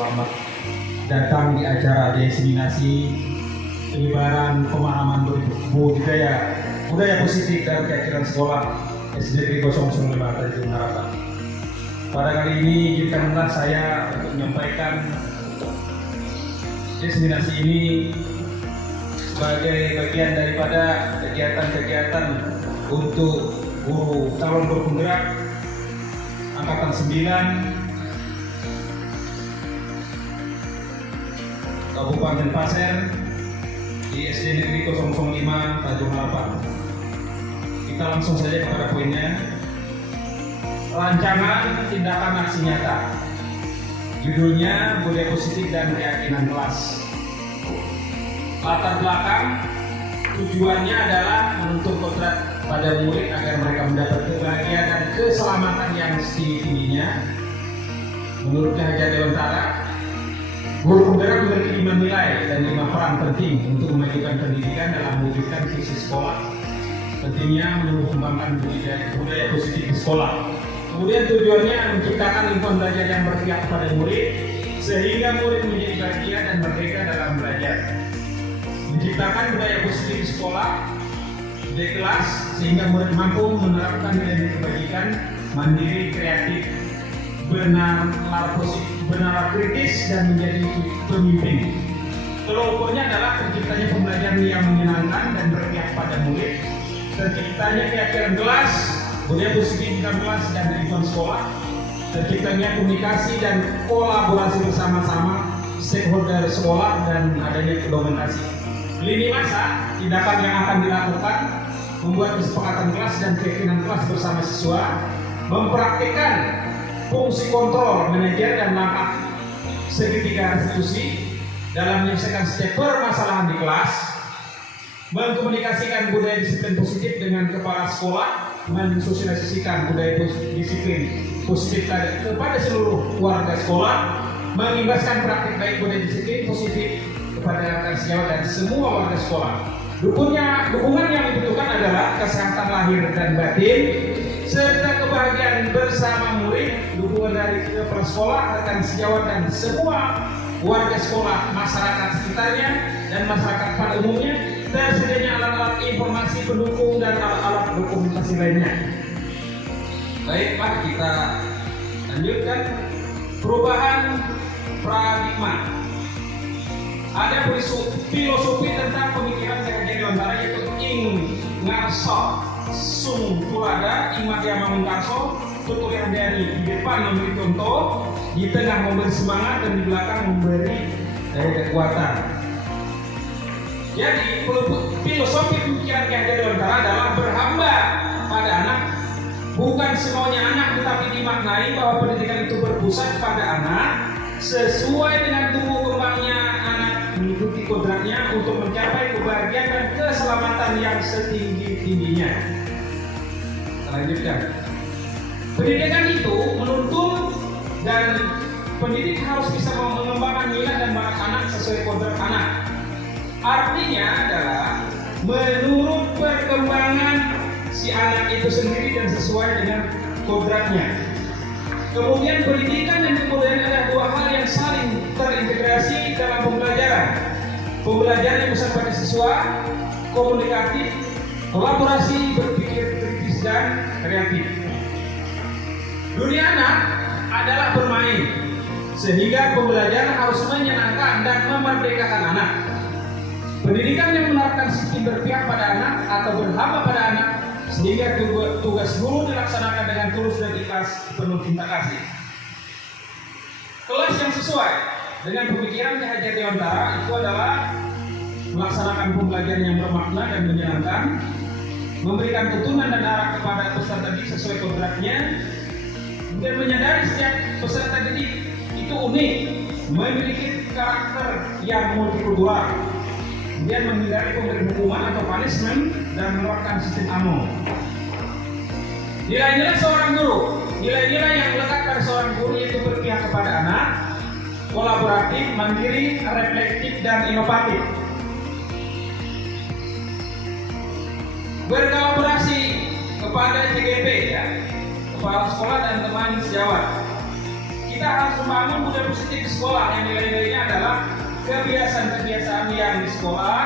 selamat datang di acara diseminasi penyebaran pemahaman budaya positif dan keyakinan sekolah SD Negeri 005 Tanjung Harapan. Pada kali ini izinkanlah saya untuk menyampaikan diseminasi ini sebagai bagian daripada kegiatan-kegiatan untuk guru calon guru penggerak angkatan 9 Kabupaten Pasir di SD Negeri 005 Tanjung Harapan. Kita langsung saja kepada poinnya. Rancangan tindakan aksi nyata. Judulnya budaya positif dan keyakinan kelas. Latar belakang tujuannya adalah menuntut kodrat pada murid agar mereka mendapat kebahagiaan dan keselamatan yang setinggi-tingginya. Menurut Ki Hajar Dewantara, guru penggerak memiliki 5 nilai dan 5 peran penting untuk memajukan pendidikan dalam mewujudkan visi sekolah. Pentingnya menumbuh kembangkan budaya positif di sekolah. Kemudian tujuannya menciptakan lingkungan belajar yang berpihak kepada murid, sehingga murid menjadi bahagia dan merdeka dalam belajar. Menciptakan budaya positif di sekolah, di kelas, sehingga murid mampu menerapkan nilai kebajikan, mandiri, kreatif, benar kritis, dan menjadi pemimpin. Tolak ukurnya adalah terciptanya pembelajaran yang menyenangkan dan berpihak pada murid, terciptanya keyakinan kelas, budaya positif di dalam kelas dan lingkungan sekolah, terciptanya komunikasi dan kolaborasi bersama-sama stakeholder sekolah, dan adanya dokumentasi. Lini masa, tindakan yang akan dilakukan, membuat kesepakatan kelas dan keyakinan kelas bersama siswa, mempraktikkan fungsi kontrol, manajer, dan langkah segitiga restitusi dalam menyelesaikan setiap permasalahan di kelas, mengkomunikasikan budaya disiplin positif dengan kepala sekolah, mensosialisasikan budaya disiplin positif kepada seluruh warga sekolah, mengimbaskan praktik baik budaya disiplin positif kepada rekan sejawat dan semua warga sekolah. Dukungan yang dibutuhkan adalah kesehatan lahir dan batin, serta kebahagiaan bersama murid, dukungan dari kepala sekolah, rekan sejawat, dan semua warga sekolah, masyarakat sekitarnya, dan masyarakat pada umumnya, tersedianya alat-alat informasi pendukung dan alat-alat dokumentasi lainnya. Baik Pak, kita lanjutkan. Perubahan paradigma. Ada filosofi tentang pemikiran Ki Hajar Dewantara, yaitu Ing Ngarso Sung Tulada, Ing Madya Mamungkarso, Tutur Handayani. Di depan memberi contoh, di tengah memberi semangat, dan di belakang memberi kekuatan. Jadi filosofi pemikiran Ki Hajar Dewantara adalah berhamba pada anak, bukan semaunya anak, tetapi dimaknai bahwa pendidikan itu berpusat pada anak sesuai dengan tumbuh kembangnya anak, mengikuti kodratnya untuk mencapai kebahagiaan dan keselamatan yang setinggi-tingginya. Lanjutkan. Pendidikan itu menuntut dan pendidik harus bisa mengembangkan minat dan bakat anak sesuai kodrat anak. Artinya adalah menurut perkembangan si anak itu sendiri dan sesuai dengan kodratnya. Kemudian pendidikan dan kebudayaan adalah dua hal yang saling terintegrasi dalam pembelajaran. Pembelajaran yang besar pada siswa, komunikatif, kolaborasi, berpikir kritis, dan kreatif. Dunia anak adalah bermain, sehingga pembelajaran harus menyenangkan dan memerdekakan anak. Pendidikan yang menerapkan sistem berpihak pada anak atau berhamba pada anak, sehingga tugas guru dilaksanakan dengan tulus dan ikhlas penuh cinta kasih. Kelas yang sesuai dengan pemikiran Ki Hajar Dewantara itu adalah melaksanakan pembelajaran yang bermakna dan menyenangkan, memberikan tuntunan dan arah kepada peserta didik sesuai kodratnya, dan menyadari setiap peserta didik itu unik, memiliki karakter yang multikultural. Kemudian menghindari pemberi hukuman atau punishment dan menerapkan sistem AMO. Nilai-nilai seorang guru, nilai-nilai yang melekat pada seorang guru yaitu berpihak kepada anak, kolaboratif, mandiri, reflektif, dan inovatif. Berkolaborasi kepada CGP, ya, kepala sekolah dan teman sejawat. kita harus membangun budaya positif di sekolah yang nilai-nilainya adalah kebiasaan-kebiasaan yang di sekolah,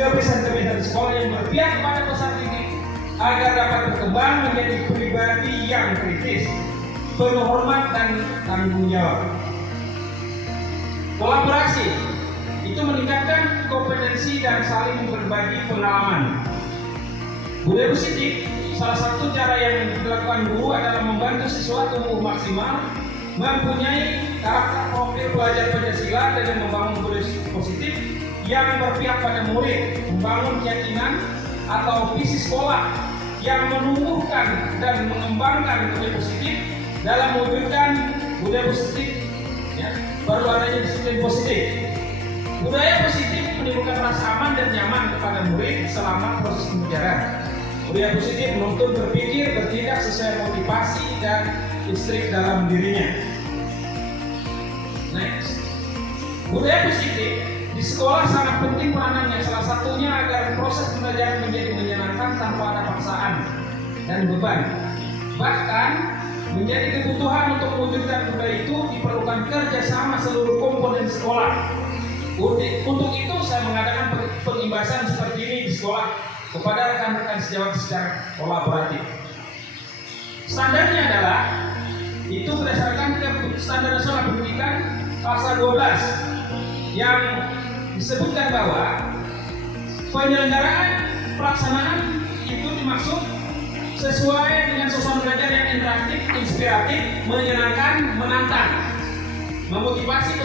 kebiasaan-kebiasaan di sekolah yang berpihak kepada peserta didik agar dapat berkembang menjadi pribadi yang kritis, penuh hormat dan tanggung jawab. Kolaborasi itu meningkatkan kompetensi dan saling berbagi pengalaman. Budaya positif, salah satu cara yang dilakukan guru adalah membantu siswa tumbuh maksimal, mempunyai karakter profil pelajar Pancasila dengan membangun budaya positif yang berpihak pada murid, membangun keyakinan atau visi sekolah yang menumbuhkan dan mengembangkan budaya positif dalam mewujudkan budaya positif. Baru adanya disiplin positif. Budaya positif menimbulkan rasa aman dan nyaman kepada murid selama proses pembelajaran. Budaya positif menuntut berpikir, bertindak sesuai motivasi dan insting dalam dirinya. Next. Budaya positif di sekolah sangat penting peranannya, salah satunya agar proses pembelajaran menjadi menyenangkan tanpa ada paksaan dan beban. Bahkan menjadi kebutuhan untuk mewujudkan budaya itu diperlukan kerjasama seluruh komponen sekolah. Untuk itu saya mengadakan pengimbasan seperti ini di sekolah kepada rekan-rekan sejawat secara kolaboratif. Standarnya adalah itu berdasarkan standar nasional pendidikan pasal 12 yang disebutkan bahwa penyelenggaraan pelaksanaan itu dimaksud sesuai dengan suasana belajar yang interaktif, inspiratif, menyenangkan, menantang, memotivasi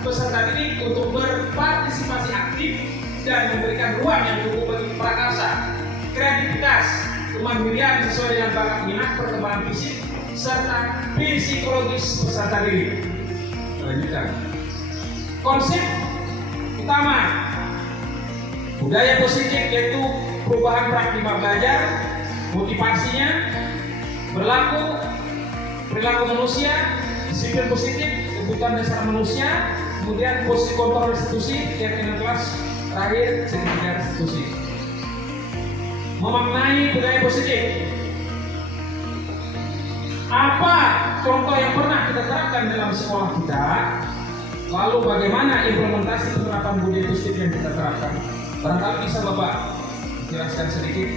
peserta didik untuk berpartisipasi aktif dan memberikan ruang yang cukup bagi prakarsa, kreativitas, kemandirian sesuai dengan bakat minat, perkembangan fisik, serta psikologis peserta didik. Lanjutkan. Konsep utama budaya positif yaitu perubahan paradigma belajar, motivasinya, perilaku manusia, disiplin positif, kebutuhan dasar manusia, kemudian posisi kontrol institusi, keyakinan kelas, terakhir segitiga institusi. Memaknai budaya positif. Apa contoh yang pernah kita terapkan dalam sekolah kita? Lalu bagaimana implementasi penerapan budaya positif yang kita terapkan? Barangkali bisa Bapak jelaskan sedikit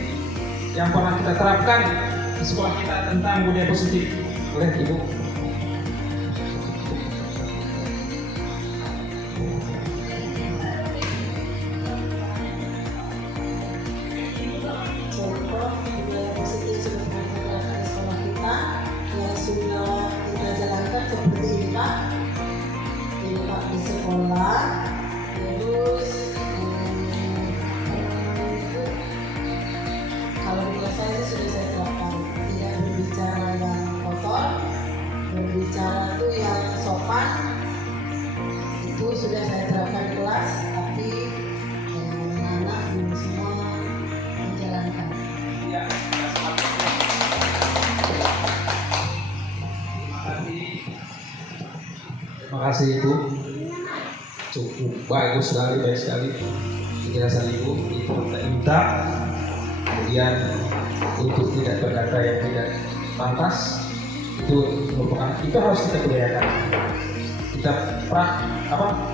yang pernah kita terapkan di sekolah kita tentang budaya positif. Boleh Ibu? Contoh budaya positif sudah diterapkan di sekolah kita, yang sudah kita jalankan seperti ini Pak. Ini Pak di sekolah, terus kalau di kelas saya sudah saya terapkan, tidak berbicara yang kotor, berbicara itu yang sopan, itu sudah saya terapkan di kelas, tapi anak-anak belum semua menjalankan. Ya, terima kasih Ibu. Cukup bagus sekali, baik sekali penjelasan Ibu. Itu minta. Kemudian untuk tidak berkata yang tidak pantas itu merupakan, itu harus kita budayakan. Kita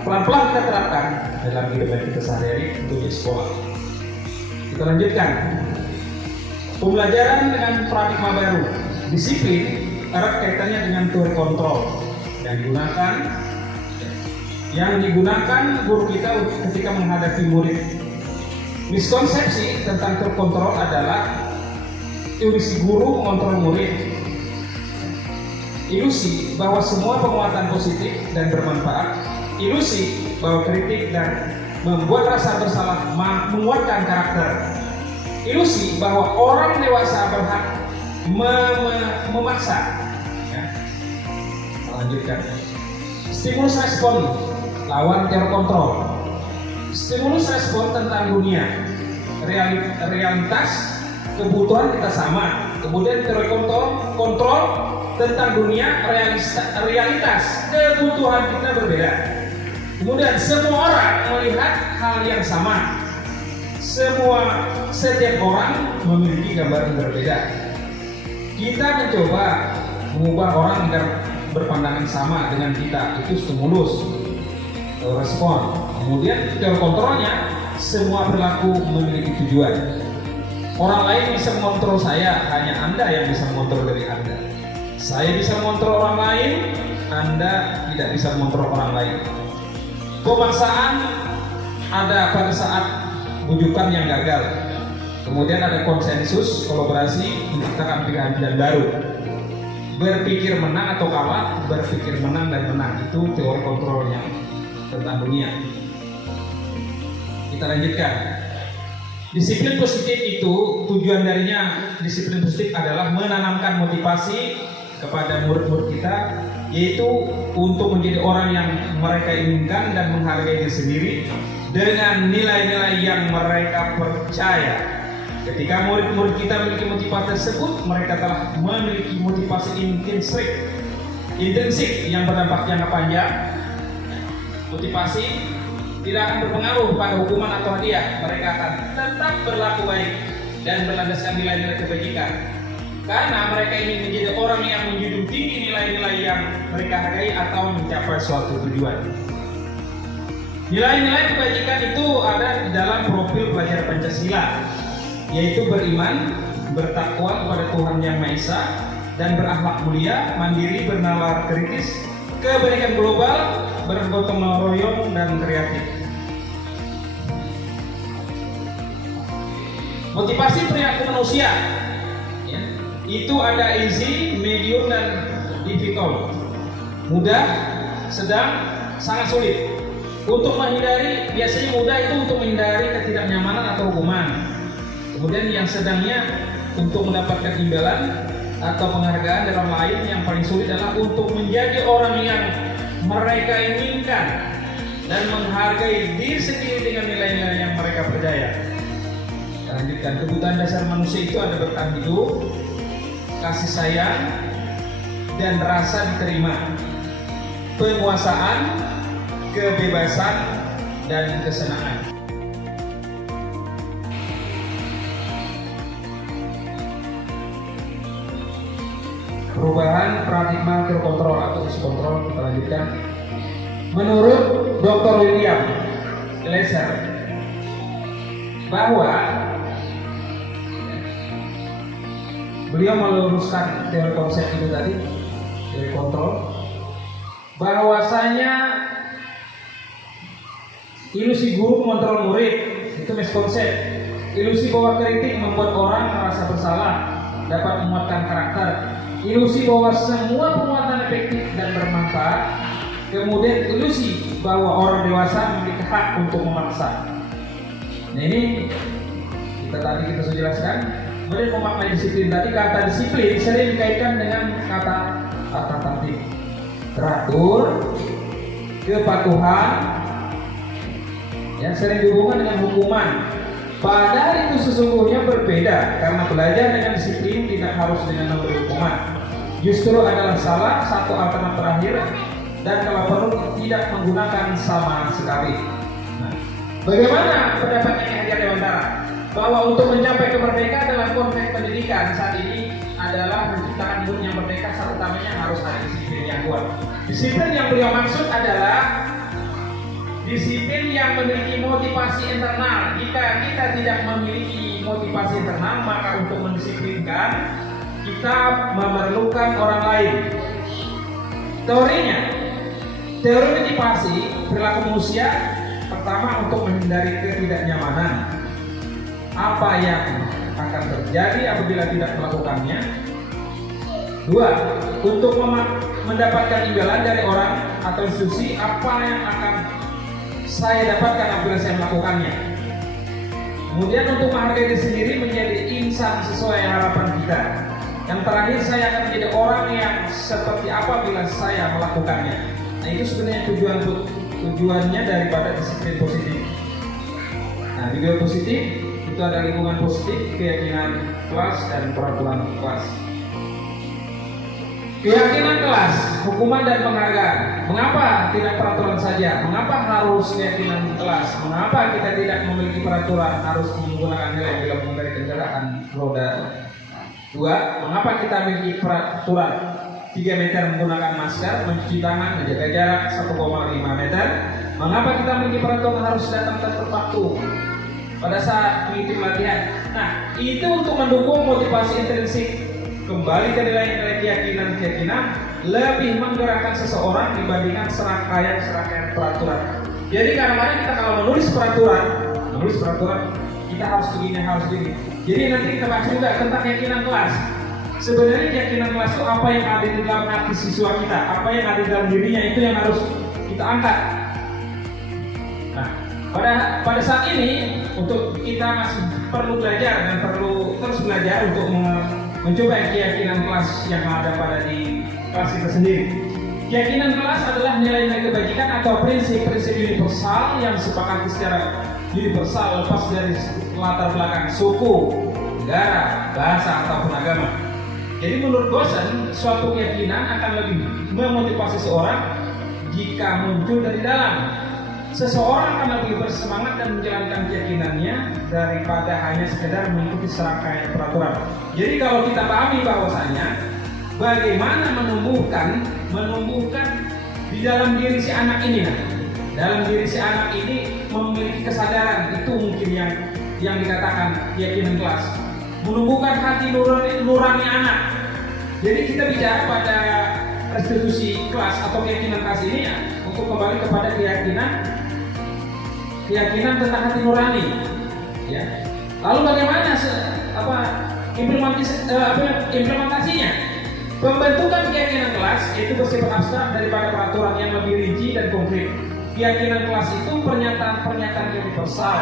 pelan-pelan kita terapkan dalam kehidupan kita sehari-hari untuk di sekolah. Kita lanjutkan. Pembelajaran dengan paradigma baru, disiplin erat kaitannya dengan teori kontrol yang digunakan guru kita ketika menghadapi murid. Miskonsepsi tentang terkontrol adalah ilusi guru mengontrol murid. Ilusi bahwa semua penguatan positif dan bermanfaat. Ilusi bahwa kritik dan membuat rasa bersalah menguatkan karakter. Ilusi bahwa orang dewasa berhak memaksa. Ya. Lanjutkan. Stimulus respon lawan terkontrol. Stimulus respon tentang dunia, realitas, kebutuhan kita sama. Kemudian teori kontrol tentang dunia, realitas, kebutuhan kita berbeda. Kemudian semua orang melihat hal yang sama. Setiap orang memiliki gambaran berbeda. Kita mencoba mengubah orang agar berpandangan sama dengan kita, itu stimulus, respon. Kemudian teori kontrolnya, semua perilaku memiliki tujuan. Orang lain bisa mengontrol saya, hanya Anda yang bisa mengontrol dari Anda. Saya bisa mengontrol orang lain, Anda tidak bisa mengontrol orang lain. Pemaksaan ada pada saat bujukan yang gagal. Kemudian ada konsensus, kolaborasi, menciptakan pilihan baru. Berpikir menang atau kalah, berpikir menang dan menang. Itu teori kontrolnya tentang dunia. Kita lanjutkan. Disiplin positif itu, tujuan darinya disiplin positif adalah menanamkan motivasi kepada murid-murid kita, yaitu untuk menjadi orang yang mereka inginkan dan menghargai diri sendiri dengan nilai-nilai yang mereka percaya. Ketika murid-murid kita memiliki motivasi tersebut, mereka telah memiliki motivasi intrinsik yang berdampak jangka panjang. Motivasi tidak akan berpengaruh pada hukuman atau hadiah. Mereka akan tetap berlaku baik dan berlandaskan nilai-nilai kebajikan. Karena mereka ingin menjadi orang yang menjunjung tinggi nilai-nilai yang mereka hargai atau mencapai suatu tujuan. Nilai-nilai kebajikan itu ada di dalam profil pelajar Pancasila, yaitu beriman, bertakwa kepada Tuhan Yang Maha Esa, dan berakhlak mulia, mandiri, bernalar kritis, kebaikan global, bergotong royong, dan kreatif. Motivasi perilaku manusia, ya, itu ada easy, medium, dan difficult. Mudah, sedang, sangat sulit. Untuk menghindari, biasanya mudah itu untuk menghindari ketidaknyamanan atau hukuman. Kemudian yang sedangnya untuk mendapatkan imbalan atau penghargaan dari orang lain. Yang paling sulit adalah untuk menjadi orang yang mereka inginkan dan menghargai diri sendiri dengan nilai-nilai yang mereka percaya. Kita lanjutkan. Kebutuhan dasar manusia itu ada bertahan hidup, kasih sayang, dan rasa diterima, penguasaan, kebebasan, dan kesenangan. Perubahan paradigma terkontrol atau diskontrol. Kita lanjutkan. Menurut Dr. William Glasser bahwa beliau meluruskan teori konsep itu tadi, teori kontrol, bahwasanya ilusi guru mengontrol murid itu miskonsep. Ilusi bahwa kritik membuat orang merasa bersalah dapat menguatkan karakter. Ilusi bahwa semua penguatan efektif dan bermanfaat. Kemudian ilusi bahwa orang dewasa memiliki hak untuk memaksa. Nah ini kita sudah jelaskan. Kemudian memaknai disiplin tadi, kata disiplin sering dikaitkan dengan kata tertib, teratur, kepatuhan, yang sering dihubungkan dengan hukuman. Padahal itu sesungguhnya berbeda, karena belajar dengan disiplin tidak harus dengan memberi hukuman. Justru adalah salah satu alternatif terakhir, dan kalau perlu tidak menggunakan sama sekali. Nah, bagaimana pendapatnya Ki Dewantara? Bahwa untuk mencapai kemerdekaan dalam konteks pendidikan saat ini adalah menciptakan dunia yang merdeka, salah utamanya harus ada disiplin yang kuat. Disiplin yang beliau maksud adalah disiplin yang memiliki motivasi internal. Jika kita tidak memiliki motivasi internal, maka untuk mendisiplinkan kita memerlukan orang lain. Teori motivasi perilaku manusia, pertama untuk menghindari ketidaknyamanan. Apa yang akan terjadi apabila tidak melakukannya? Dua, untuk mendapatkan imbalan dari orang atau institusi, apa yang akan saya dapatkan apabila saya melakukannya. Kemudian untuk menghargai diri sendiri menjadi insan sesuai harapan kita. Yang terakhir, saya akan menjadi orang yang seperti apa bila saya melakukannya. Nah itu sebenarnya tujuannya daripada disiplin positif. Nah juga positif itu ada lingkungan positif, keyakinan kelas, dan peraturan kelas. Keyakinan kelas, hukuman dan penghargaan. Mengapa tidak peraturan saja? Mengapa harus keyakinan kelas? Mengapa kita tidak memiliki peraturan harus menggunakan nilai bila mengendarai kendaraan roda 2? Mengapa kita memiliki peraturan 3 meter menggunakan masker, mencuci tangan, menjaga jarak 1,5 meter. Mengapa kita memiliki peraturan harus datang tepat waktu pada saat mengikuti pelatihan? Nah, itu untuk mendukung motivasi intrinsik, kembali ke nilai-nilai keyakinan lebih menggerakkan seseorang dibandingkan serangkaian peraturan. Jadi kadang-kadang kita kalau menulis peraturan kita harus begini. Jadi nanti kita bahas juga tentang keyakinan kelas. Sebenarnya keyakinan kelas itu apa yang ada di dalam hati siswa kita, apa yang ada di dalam dirinya, itu yang harus kita angkat. Nah, pada saat ini untuk kita masih perlu belajar dan perlu terus belajar untuk mencoba keyakinan kelas yang ada pada di kelas kita sendiri. Keyakinan kelas adalah nilai-nilai kebajikan atau prinsip-prinsip universal yang disepakati secara universal lepas dari latar belakang suku, negara, bahasa ataupun agama. Jadi menurut dosen, suatu keyakinan akan lebih memotivasi seseorang jika muncul dari dalam. Seseorang akan lebih bersemangat dan menjalankan keyakinannya daripada hanya sekedar mengikuti serangkaian peraturan. Jadi kalau kita pahami bahwasanya bagaimana menumbuhkan di dalam diri si anak ini, dalam diri si anak ini memiliki kesadaran, itu mungkin yang dikatakan keyakinan kelas. Menumbuhkan hati nurani anak. Jadi kita bicara pada restitusi kelas atau keyakinan kelas ini ya, untuk kembali kepada keyakinan tentang hati nurani. Ya. Lalu bagaimana implementasinya? Pembentukan keyakinan kelas itu bersifat abstrak daripada peraturan yang lebih rinci dan konkret. Keyakinan kelas itu pernyataan universal.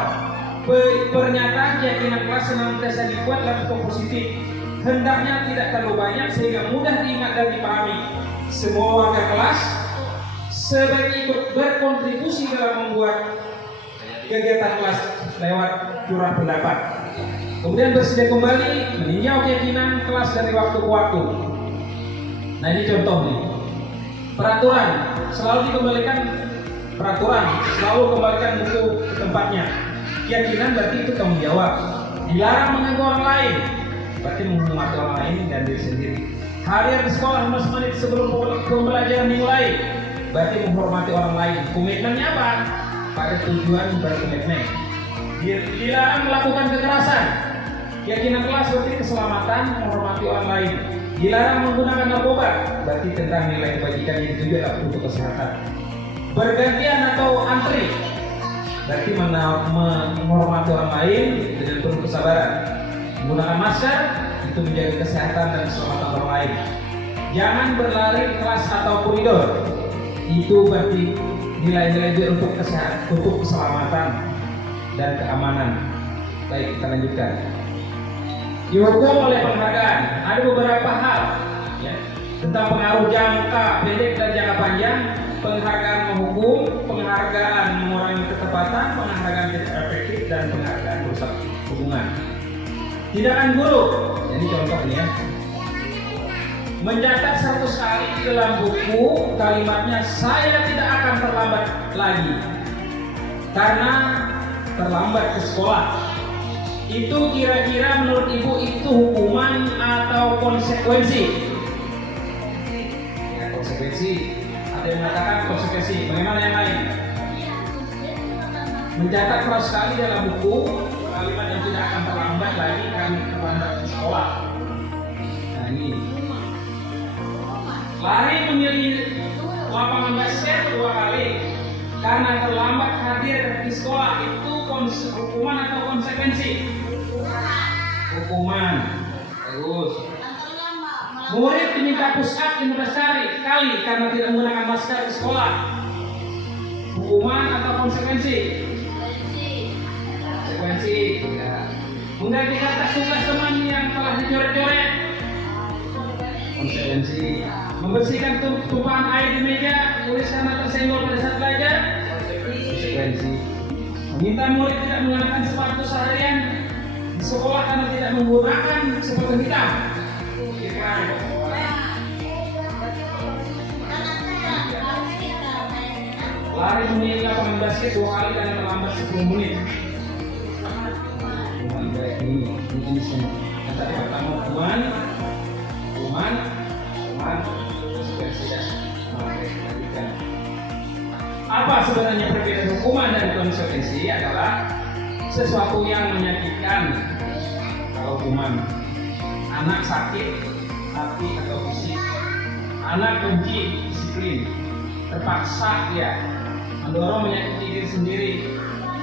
Pernyataan keyakinan kelas senantiasa dibuat dalam bentuk positif. Hendaknya tidak terlalu banyak sehingga mudah diingat dan dipahami. Semua warga kelas sebaiknya ikut berkontribusi dalam membuat kegiatan kelas lewat curah pendapat. Kemudian bersedia kembali meninjau keyakinan kelas dari waktu ke waktu. Nah, ini contoh nih. Peraturan selalu kembalikan buku ke tempatnya. Keyakinan berarti itu tanggung jawab. Dilarang mengganggu orang lain, berarti menghormati orang lain dan diri sendiri. Hadir di sekolah 15 menit sebelum pembelajaran dimulai, berarti menghormati orang lain. Komitmennya apa? Pada tujuan berkomitmen. Dilarang melakukan kekerasan. Keyakinan kelas berarti keselamatan, menghormati orang lain. Dilarang menggunakan narkoba, berarti tentang nilai kebajikan yang ditujukan untuk kesehatan. Bergantian atau antri, berarti menghormati orang lain dengan penuh kesabaran. Menggunakan masker itu menjaga kesehatan dan keselamatan orang lain. Jangan berlari kelas atau koridor, itu berarti nilai-nilai untuk kesehatan, untuk keselamatan dan keamanan. Baik, kita lanjutkan. Dihukum oleh penghargaan. Ada beberapa hal ya, tentang pengaruh jangka pendek dan jangka panjang. Penghargaan menghukum, penghargaan mengurangi ketepatan, penghargaan tidak efektif, dan penghargaan merusak hubungan. Tindakan buruk. Jadi contohnya ya, mencatat 100 kali di dalam buku kalimatnya saya tidak akan terlambat lagi karena terlambat ke sekolah. Itu kira-kira menurut ibu itu hukuman atau konsekuensi? Ya, konsekuensi. Ada yang mengatakan konsekuensi. Bagaimana yang lain? Mencatat 100 kali dalam buku kalimat yang tidak akan terlambat lagi karena terlambat ke sekolah. Nah ini. Lari memilih lapangan basket 2 kali karena terlambat hadir di sekolah, itu hukuman atau konsekuensi? Hukuman. Terus murid diminta push up 15 kali karena tidak menggunakan masker di sekolah, hukuman atau konsekuensi? Konsekuensi. Ya. Mengganti kertas tugas teman yang telah dicoret-coret, konsekuensi. Membersihkan tumpahan air di meja tulis karena tersenggol pada saat belajar, konsekuensi. Meminta murid tidak mengenakan sepatu seharian di sekolah karena tidak menggunakan sepatu hitam, lari menilai lapangan basket 2 kali karena terlambat 10 menit. Ini yang tadi pertama hukuman. konsekuensi dan lanjutkan. Apa sebenarnya perbedaan hukuman dan konsekuensi adalah sesuatu yang menyakitkan. Kalau hukuman, anak sakit hati atau fisik, anak benci disiplin, terpaksa dia mendorong menyakiti diri sendiri,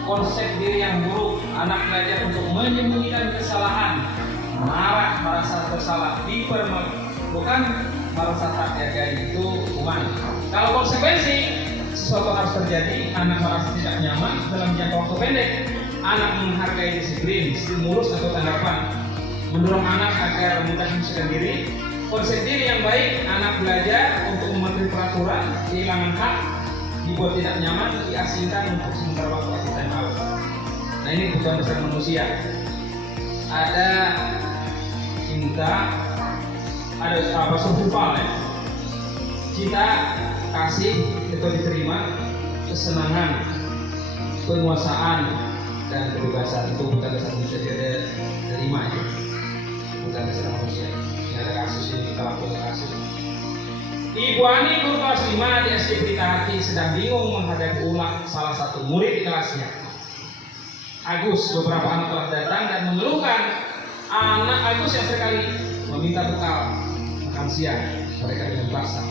konsep diri yang buruk, anak belajar untuk menyembunyikan kesalahan, marah, merasa bersalah, dipermalukan, merasa tak dihargai, itu hukuman. Kalau konsekuensi, sesuatu harus terjadi, anak merasa tidak nyaman dalam jangka waktu pendek, anak menghargai disiplin, stimulus atau tanggapan, mendorong anak agar mudah menyelesaikan diri, konsep diri yang baik, anak belajar untuk mematuhi peraturan, kehilangan hak, dibuat tidak nyaman, diasingkan untuk sementara waktu atau time out. Nah, ini kebutuhan dasar manusia. Ada cinta, ada apa survival ya. Cinta, kasih atau diterima, kesenangan, penguasaan dan kebebasan, itu kebutuhan dasar manusia. Dia ada 5 ya. Kebutuhan dasar manusia. Ini ada kasus ini, kita lakukan kasus. Ibu Ani guru kelas 5 di SD Pelita Hati sedang bingung menghadapi ulah salah satu murid di kelasnya. Agus, beberapa anak telah datang dan mengeluhkan anak Agus yang sekali meminta bekal makan siang mereka dengan paksa.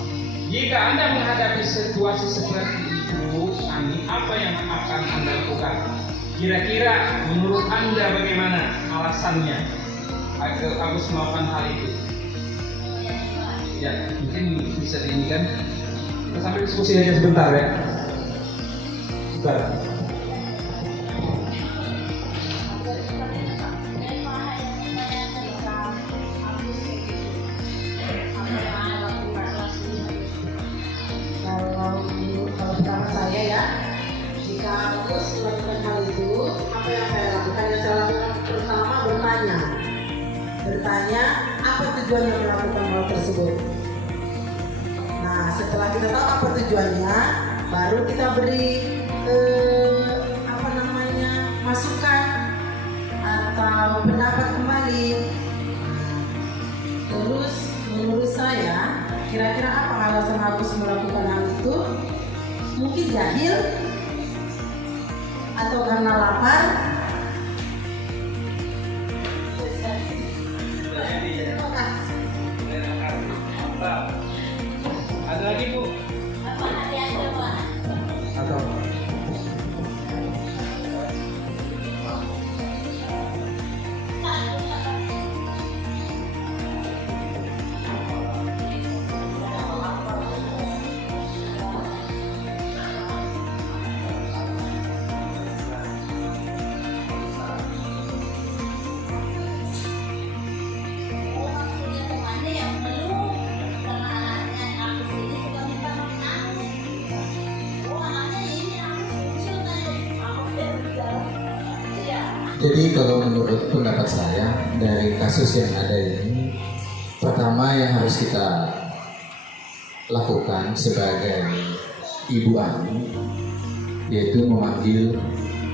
Jika Anda menghadapi situasi seperti itu, Ani, apa yang akan Anda lakukan? Kira-kira menurut Anda bagaimana alasannya agar Agus melakukan hal itu? Ya, mungkin bisa diinginkan. Kita sambil diskusi aja sebentar ya. Sebentar. Kalau pertama saya ya, jika Agus melakukan hal itu, apa yang saya lakukan? Yang saya lakukan pertama bertanya apa tujuannya melakukan hal tersebut. Nah, setelah kita tahu apa tujuannya, baru kita beri masukan atau pendapat kembali. Terus menurut saya, kira-kira apa alasan Agus melakukan hal itu? Mungkin jahil atau karena lapar. Ada lagi Bu? Apa hati aja Pak? Atau Jadi kalau menurut pendapat saya dari kasus yang ada ini, pertama yang harus kita lakukan sebagai Ibu Ani yaitu memanggil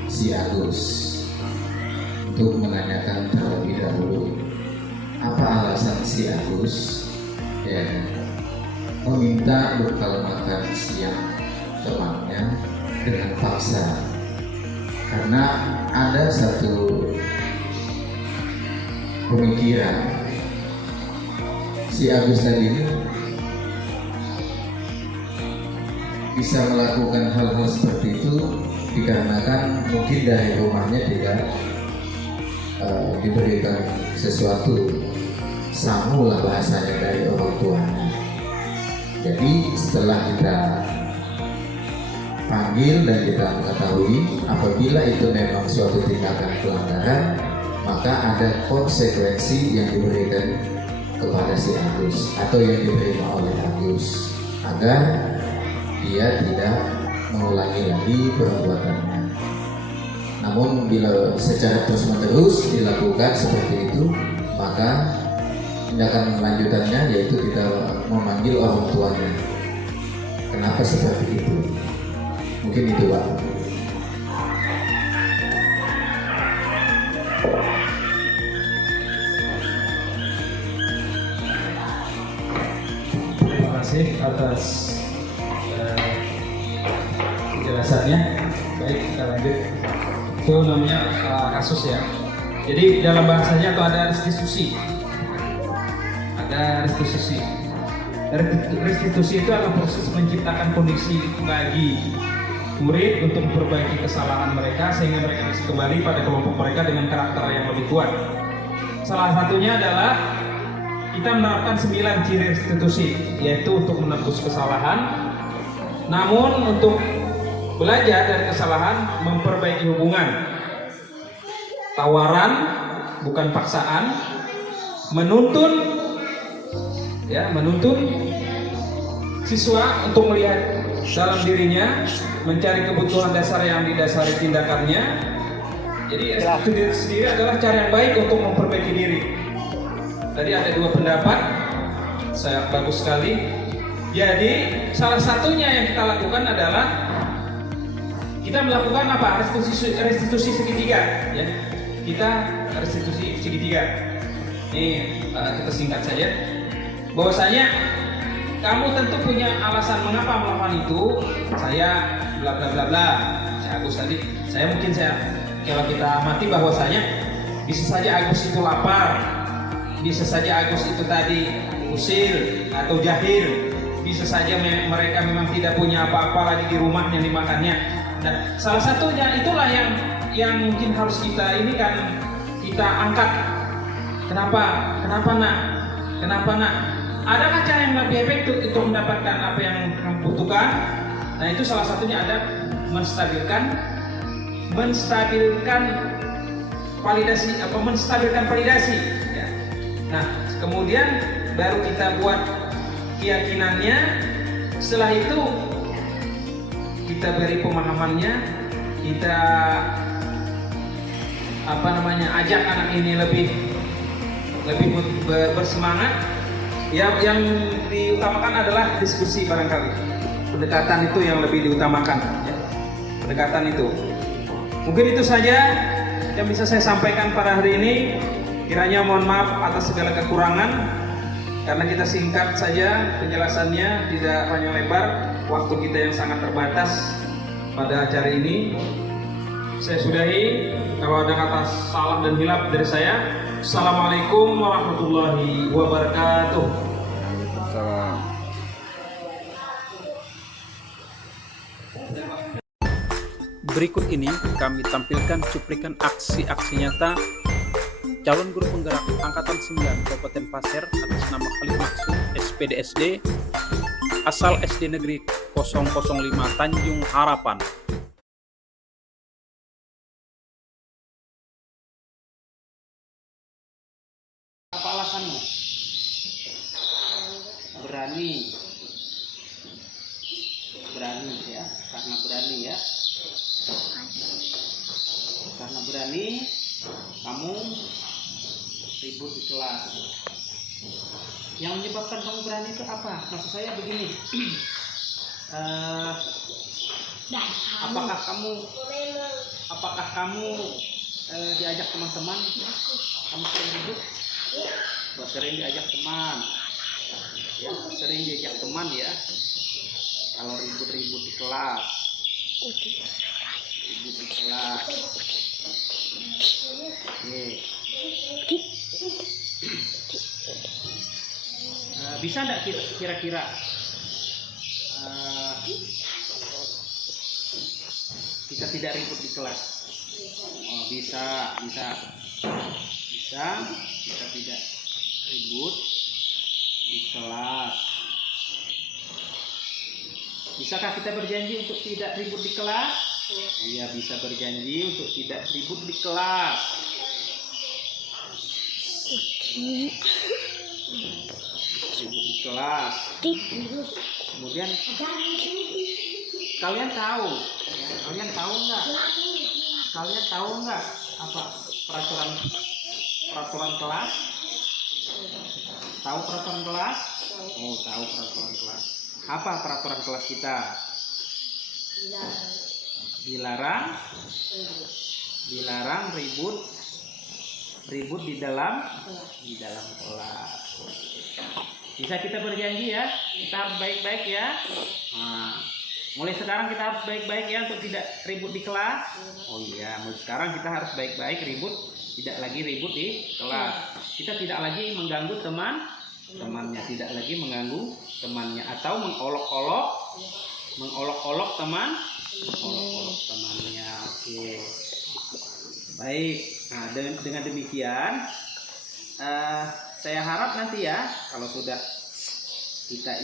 si Agus untuk menanyakan terlebih dahulu apa alasan si Agus meminta bekal makan siang temannya dengan paksa. Karena ada satu pemikiran si Agus tadi ini bisa melakukan hal-hal seperti itu dikarenakan mungkin dari rumahnya tidak diberikan sesuatu sangu lah bahasanya dari orang tuanya. Jadi setelah kita panggil dan kita mengetahui apabila itu memang suatu tindakan pelanggaran, maka ada konsekuensi yang diberikan kepada si Agus atau yang diterima oleh Agus agar dia tidak mengulangi lagi perbuatannya. Namun bila secara terus-menerus dilakukan seperti itu, maka tindakan lanjutannya yaitu kita memanggil orang tuanya. Kenapa seperti itu? Mungkin itu Pak. terima kasih. kasih atas penjelasannya. Baik, kita lanjut. Itu namanya kasus ya. Jadi dalam bahasanya itu ada restitusi. Ada restitusi. Restitusi itu adalah proses menciptakan kondisi bagi murid untuk memperbaiki kesalahan mereka sehingga mereka bisa kembali pada kelompok mereka dengan karakter yang lebih kuat. Salah satunya adalah kita menerapkan 9 ciri restitusi, yaitu untuk menebus kesalahan, namun untuk belajar dari kesalahan, memperbaiki hubungan, tawaran bukan paksaan, menuntun siswa untuk melihat dalam dirinya, mencari kebutuhan dasar yang didasari tindakannya. Jadi restitusi sendiri adalah cara yang baik untuk memperbaiki diri. Tadi ada 2 pendapat, saya bagus sekali. Jadi salah satunya yang kita lakukan adalah kita melakukan apa? Restitusi segitiga, ya. Kita restitusi segitiga. Ini kita singkat saja. Bahwasanya kamu tentu punya alasan mengapa melakukan itu. Saya bla bla bla bla. Saya Agus tadi. Kalau kita amati bahwasanya bisa saja Agus itu lapar, bisa saja Agus itu tadi usil atau jahil, bisa saja mereka memang tidak punya apa-apa lagi di rumah yang dimakannya. Dan salah satunya itulah yang mungkin harus kita kita angkat. Kenapa nak? Adakah cara yang lebih efektif untuk mendapatkan apa yang kamu butuhkan? Nah, itu salah satunya ada menstabilkan validasi. Ya. Nah, kemudian baru kita buat keyakinannya. Setelah itu kita beri pemahamannya, kita ajak anak ini lebih bersemangat. Ya, yang diutamakan adalah diskusi barangkali. Pendekatan itu yang lebih diutamakan. Ya. Pendekatan itu. Mungkin itu saja yang bisa saya sampaikan pada hari ini. Kiranya mohon maaf atas segala kekurangan. Karena kita singkat saja penjelasannya, tidak panjang lebar. Waktu kita yang sangat terbatas pada acara ini. Saya sudahi. Kalau ada kata salah dan hilaf dari saya, Assalamualaikum warahmatullahi wabarakatuh. Berikut ini kami tampilkan cuplikan aksi-aksi nyata calon guru penggerak Angkatan 9 Kabupaten Pasir atas nama Khalid Maksud, SPDSD, asal SD Negeri 005 Tanjung Harapan. Apa alasanmu? Berani ya, karena berani kamu ribut di kelas. Yang menyebabkan kamu berani itu apa? Maksud saya begini, apakah kamu diajak teman-teman, kamu sering ribut? Sering diajak teman, ya, kalau ribut-ribut di kelas, bisa nggak kira-kira kita tidak ribut di kelas? Oh, bisa kita tidak ribut di kelas. Bisakah kita berjanji untuk tidak ribut di kelas? Iya, bisa berjanji untuk tidak ribut di kelas. Ribut di kelas. Kemudian kalian tahu nggak apa peraturan kelas? Tahu peraturan kelas? Oh, tahu peraturan kelas. Apa peraturan kelas kita? Dilarang ribut di dalam kelas. Bisa kita berjanji ya, kita harus baik-baik ya. Nah, mulai sekarang kita harus baik-baik ya untuk tidak ribut di kelas. Oh iya, mulai sekarang kita harus baik-baik, tidak lagi ribut di kelas. Kita tidak lagi mengganggu temannya, tidak lagi mengganggu temannya atau mengolok-olok temannya. Oke. Baik. Nah, dengan demikian saya harap nanti ya, kalau sudah kita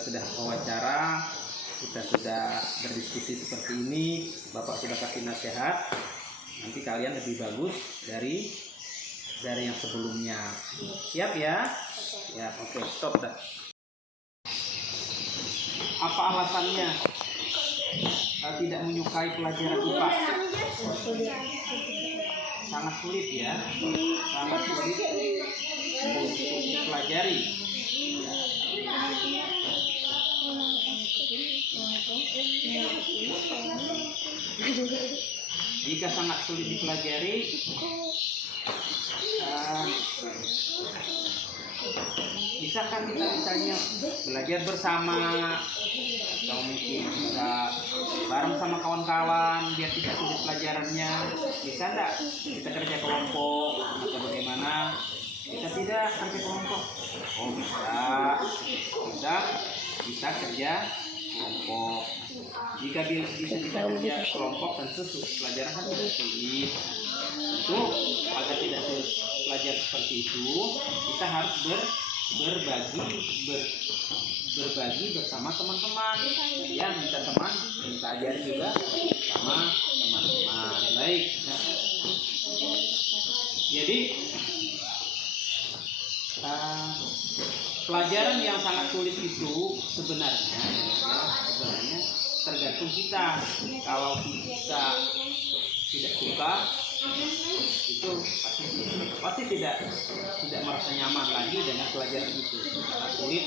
sudah wawancara, kita sudah berdiskusi seperti ini, Bapak sudah kasih nasihat, nanti kalian lebih bagus dari yang sebelumnya. Siap ya? Ya, oke, stop dah. Apa alasannya tidak menyukai pelajaran IPA? Sangat sulit ya, sangat sulit untuk dipelajari. Jika sangat sulit dipelajari, bisakah kita misalnya belajar bersama, atau mungkin bisa bareng sama kawan-kawan biar tidak sulit pelajarannya? Bisa enggak kita kerja kelompok atau bagaimana? Kita tidak kerja kelompok? Oh bisa kerja kelompok. Jika bisa kita kerja kelompok, tentu pelajaran kan tidak sulit. Itu agar tidak sulit belajar seperti itu, kita harus berbagi bersama teman-teman. Ya, minta ajari juga sama teman-teman. Baik. Nah, jadi pelajaran yang sangat sulit itu sebenarnya tergantung kita. Kalau kita tidak suka, itu pasti tidak merasa nyaman lagi dengan pelajaran itu. Karena sulit,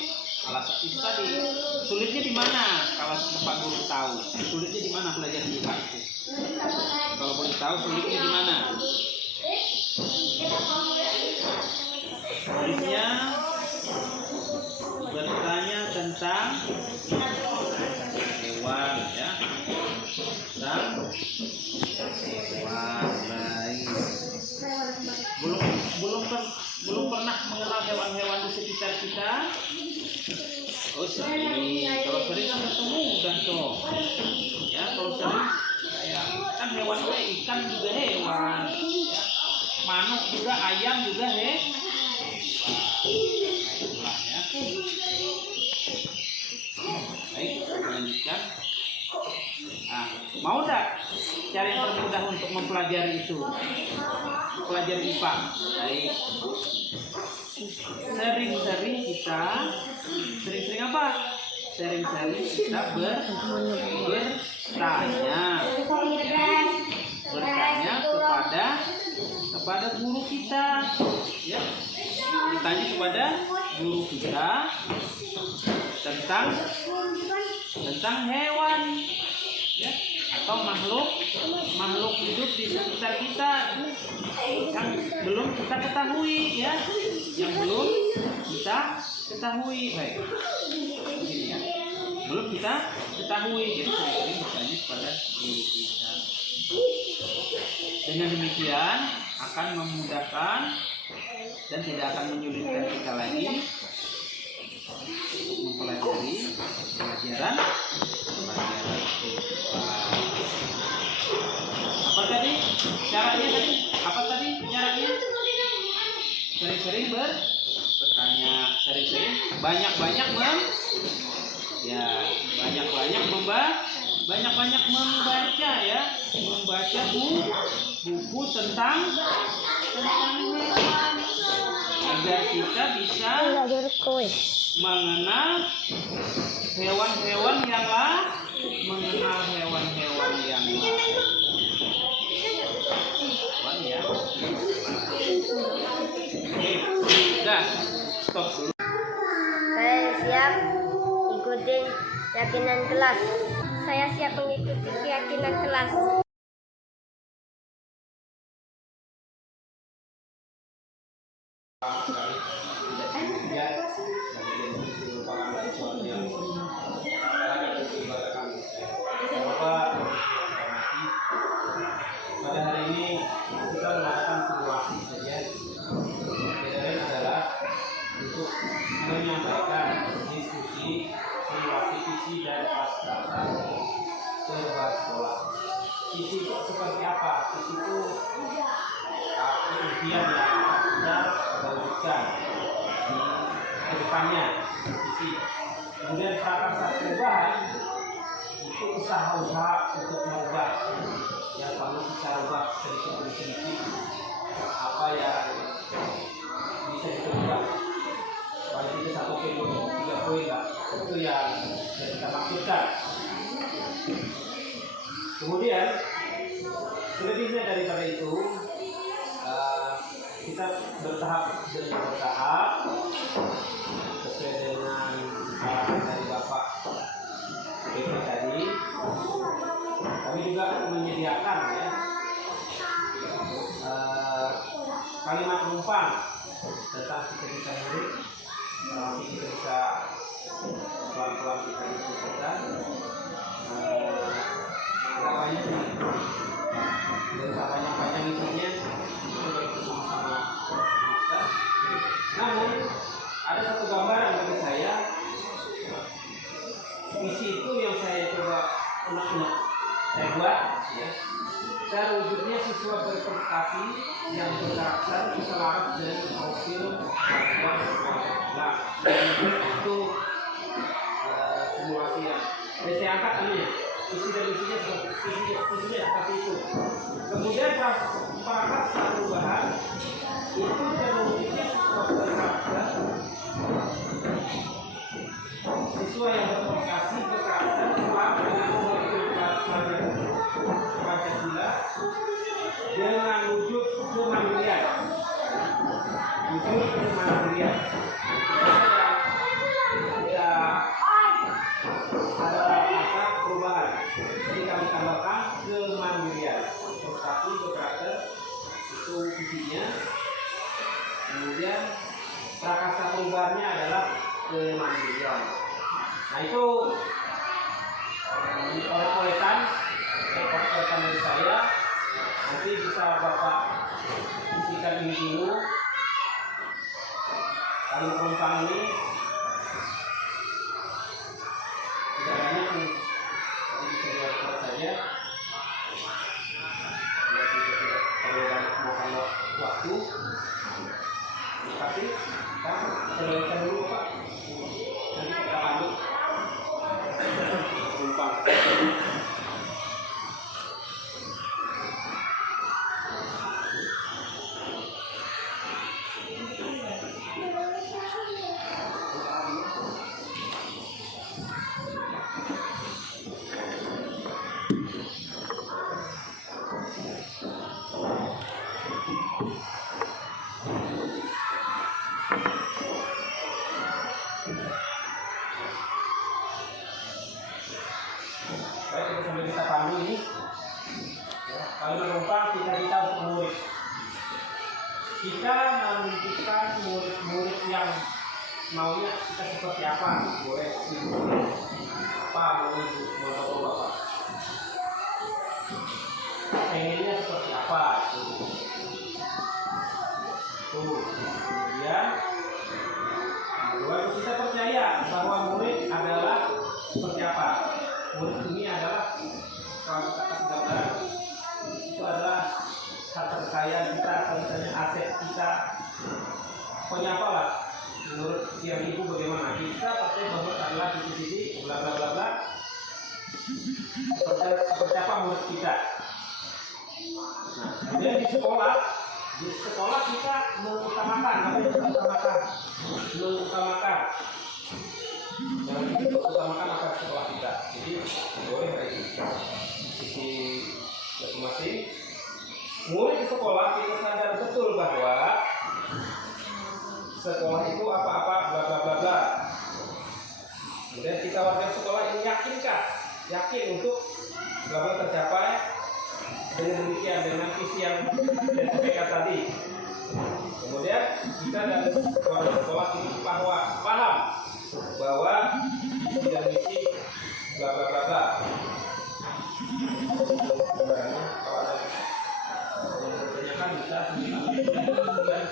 alasan itu tadi. Sulitnya di mana? Kalau Pak Guru tahu, sulitnya di mana pelajaran IPA itu? Kalau boleh tahu, sulitnya di mana? Sulitnya bertanya tentang hewan ya, tentang hewan. Baik. Belum pernah mengenal hewan-hewan di sekitar kita. Oh sering, kalau sering kan ketemu udah tuh. Ya kalau sering kayak kan hewan juga, ikan juga hewan. Ya. Manuk juga, ayam juga hewan. Ya. Baik, kita lanjutkan. Nah, mau tak cari yang termudah untuk mempelajari itu? Pelajari IPA. Baik. Sering-sering kita apa? Sering-sering kita bertanya kepada guru kita. Ya. Ditanya kepada guru kita tentang hewan, ya, atau makhluk hidup di sekitar kita yang belum kita ketahui, ya, yang belum kita ketahui. Baik, ini ya, belum kita ketahui, jadi sering bertanya kepada guru kita. Dengan demikian akan memudahkan dan tidak akan menyulitkan kita lagi mempelajari pelajaran. Apa tadi caranya tadi? Apa tadi caranya? Sering-sering bertanya, sering-sering banyak-banyak membaca ya, membaca buku tentang hewan agar kita bisa mengenal hewan-hewan yang lain. Ya. Oke, udah stop dulu. Saya siap ikutin keyakinan kelas. Saya siap mengikuti keyakinan kelas. impian yang benar kita wujudkan di kedepannya. Visi. Kemudian prakarsa perubahan itu usaha-usaha untuk merubah yang perlu kita rubah sedikit demi sedikit, apa yang bisa diubah. Paling tidak 1 poin, 3 poin lah, itu yang kita maksudkan. Kemudian selebihnya daripada itu kita bertahap demi bertahap sesuai dengan arahan dari Bapak BP tadi. Kami juga menyediakan ya kalimat penumpang tentang cita-cita murid. Nanti kita bisa pelan-pelan kita diskusikan. Tidak banyak nih, tidak banyak isinya, kita bersama-sama kita. Namun ada satu gambaran bagi saya. Visi itu yang saya coba unek-unek saya buat ya. Dan wujudnya siswa berprestasi yang berkarakter selaras dengan profil nah itu simulasi yang saya angkat ini visi dan misinya seperti itu. Kemudian prakarsa perubahan itu dan wujudnya siswa berkarakter siswa yang berprestasi berkarakter selaras dengan profil Pancasila dengan wujud kemandirian. Ya, ada kata perubahan. Jadi kami tambahkan kemandirian. Prestasi berkarakter itu visinya. Kemudian prakarsa perubahannya adalah kemandirian. Nah itu oleh-oletan dari saya. Nanti bisa Bapak isikan ini dulu. Kali penumpang ini tidak banyak nih, jadi bisa dilakukan saja. Biar kita tidak terlalu banyak makan waktu. Tapi kita selesaikan dulu Pak. Nanti kita lanjut penumpang. Kalau menumpang cita-cita untuk murid, kita menentukan murid-murid yang maunya kita seperti apa, boleh apa mau Bapak pengennya seperti apa kemudian kita percaya bahwa murid adalah seperti apa. Murid ini adalah, kalau kita kasih gambaran, itu adalah harta kekayaan kita, kalau misalnya aset kita, pokoknya apalah. Menurut yang ibu bagaimana? Kita percaya bahwa adalah sisi-sisi bla bla bla bla. Seperti apa murid kita? Nah, kemudian di sekolah kita mengutamakan apa yang mengutamakan apa sekolah kita. Jadi boleh dari sisi masing-masing. Murid di sekolah kita sadar betul bahwa sekolah itu apa-apa bla bla bla bla. Kemudian kita warga sekolah ini yakin untuk bla bla tercapai dengan demikian, dengan visi yang disampaikan tadi. Kemudian kita dan warga sekolah ini paham bahwa visi dan misi bla bla bla bla. Sebenarnya kalau ada yang bertanyakan bisa dan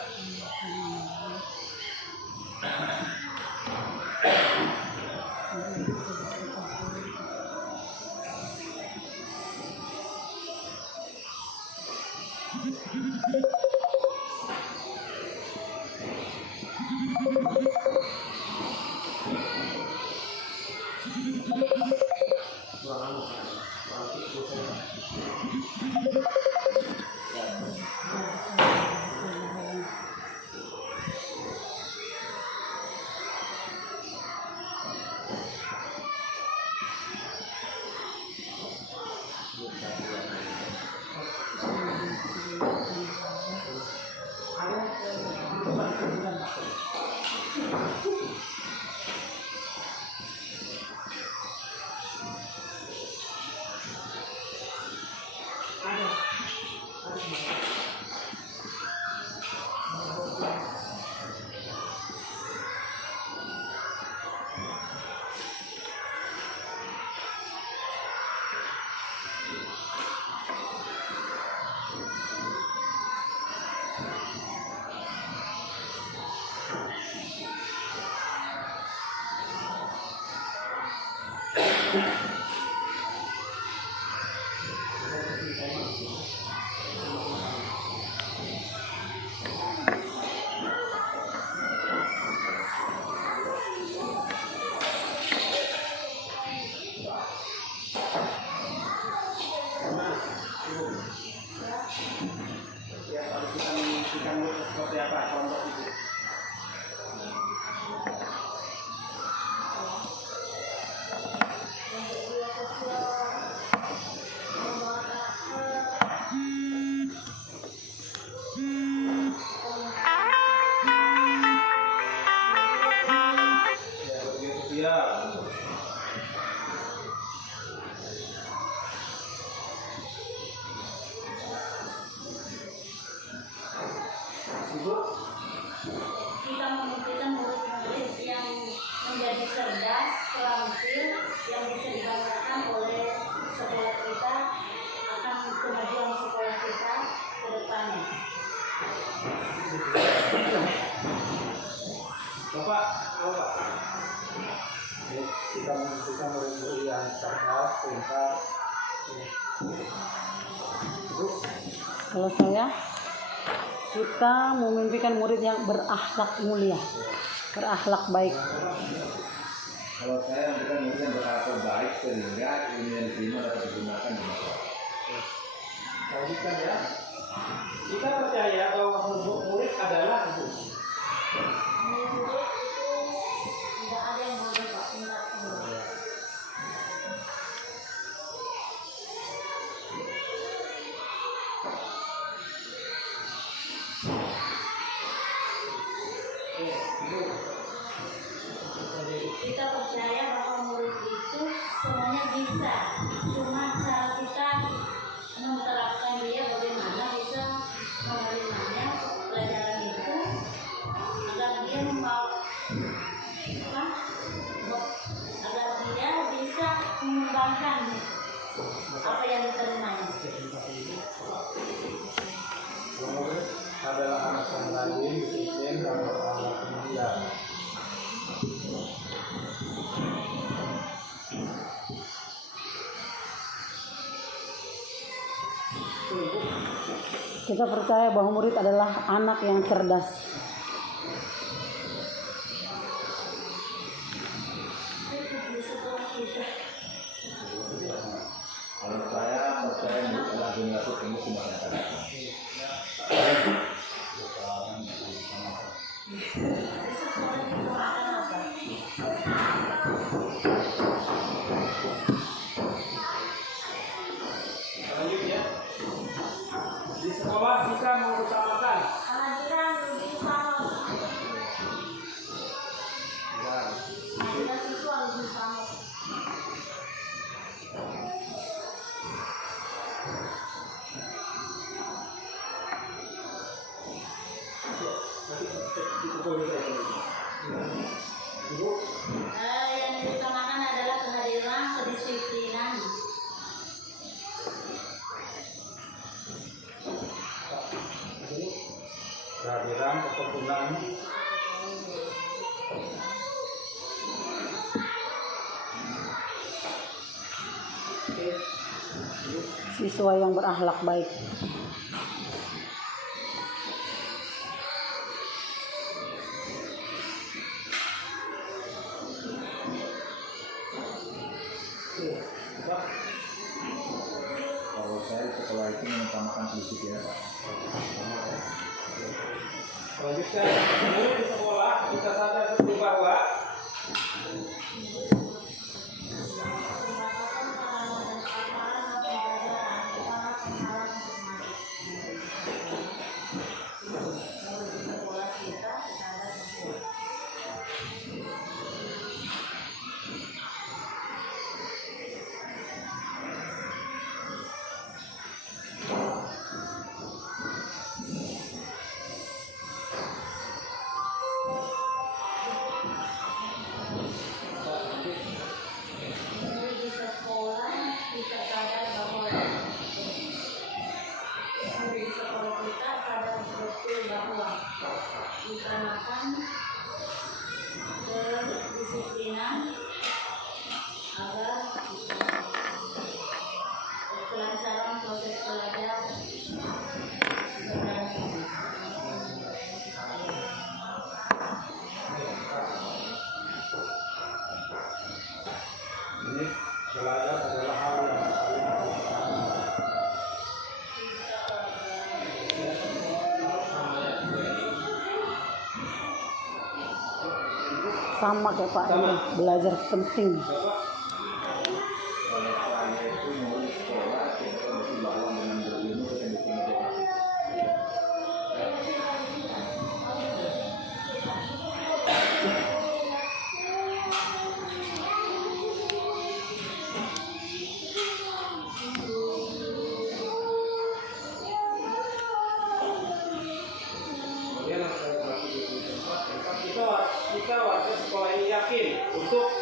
Kita membutuhkan murid-murid yang menjadi cerdas, terampil, yang bisa dibanggakan oleh sekolah kita, akan kemajuan sekolah kita ke depannya. Bapak, kita membutuhkan murid-murid yang cerdas, pintar. Kalau saya, kita memimpikan murid yang berakhlak mulia, berakhlak baik. Kalau saya memberikan murid yang berakhlak baik sehingga ilmu yang diterima dapat digunakan di masyarakat. Lanjutkan ya. Kita percaya bahwa murid adalah Murid itu tidak ada yang bodoh, Pak, pintar semua. Kita percaya bahwa murid itu semuanya bisa, cuma cara kita menerapkan dia bagaimana bisa menerimanya pelajaran itu agar dia agar dia bisa mengembangkan apa yang diterimanya. murid adalah anak yang rajin, disiplin, dan berakhlak mulia. Kita percaya bahwa murid adalah anak yang cerdas. Kalau saya percaya murid adalah generasi penuh masyarakat. Lanjut ya. Di sekolah kita mengutamakan Kehadiran lebih utama. Kehadiran siswa lebih utama. Yang diutamakan adalah kehadiran, kedisiplinan. Kehadiran, kepedulian, Siswa yang berakhlak baik. Selanjutnya, dulu di sekolah kita sadar betul bahwa dikarenakan kedisiplinan agar kelancaran proses belajar berjalan. Ini belajar adalah hal yang paling sama kayak Pak ini, belajar penting. kita warga sekolah ini yakin untuk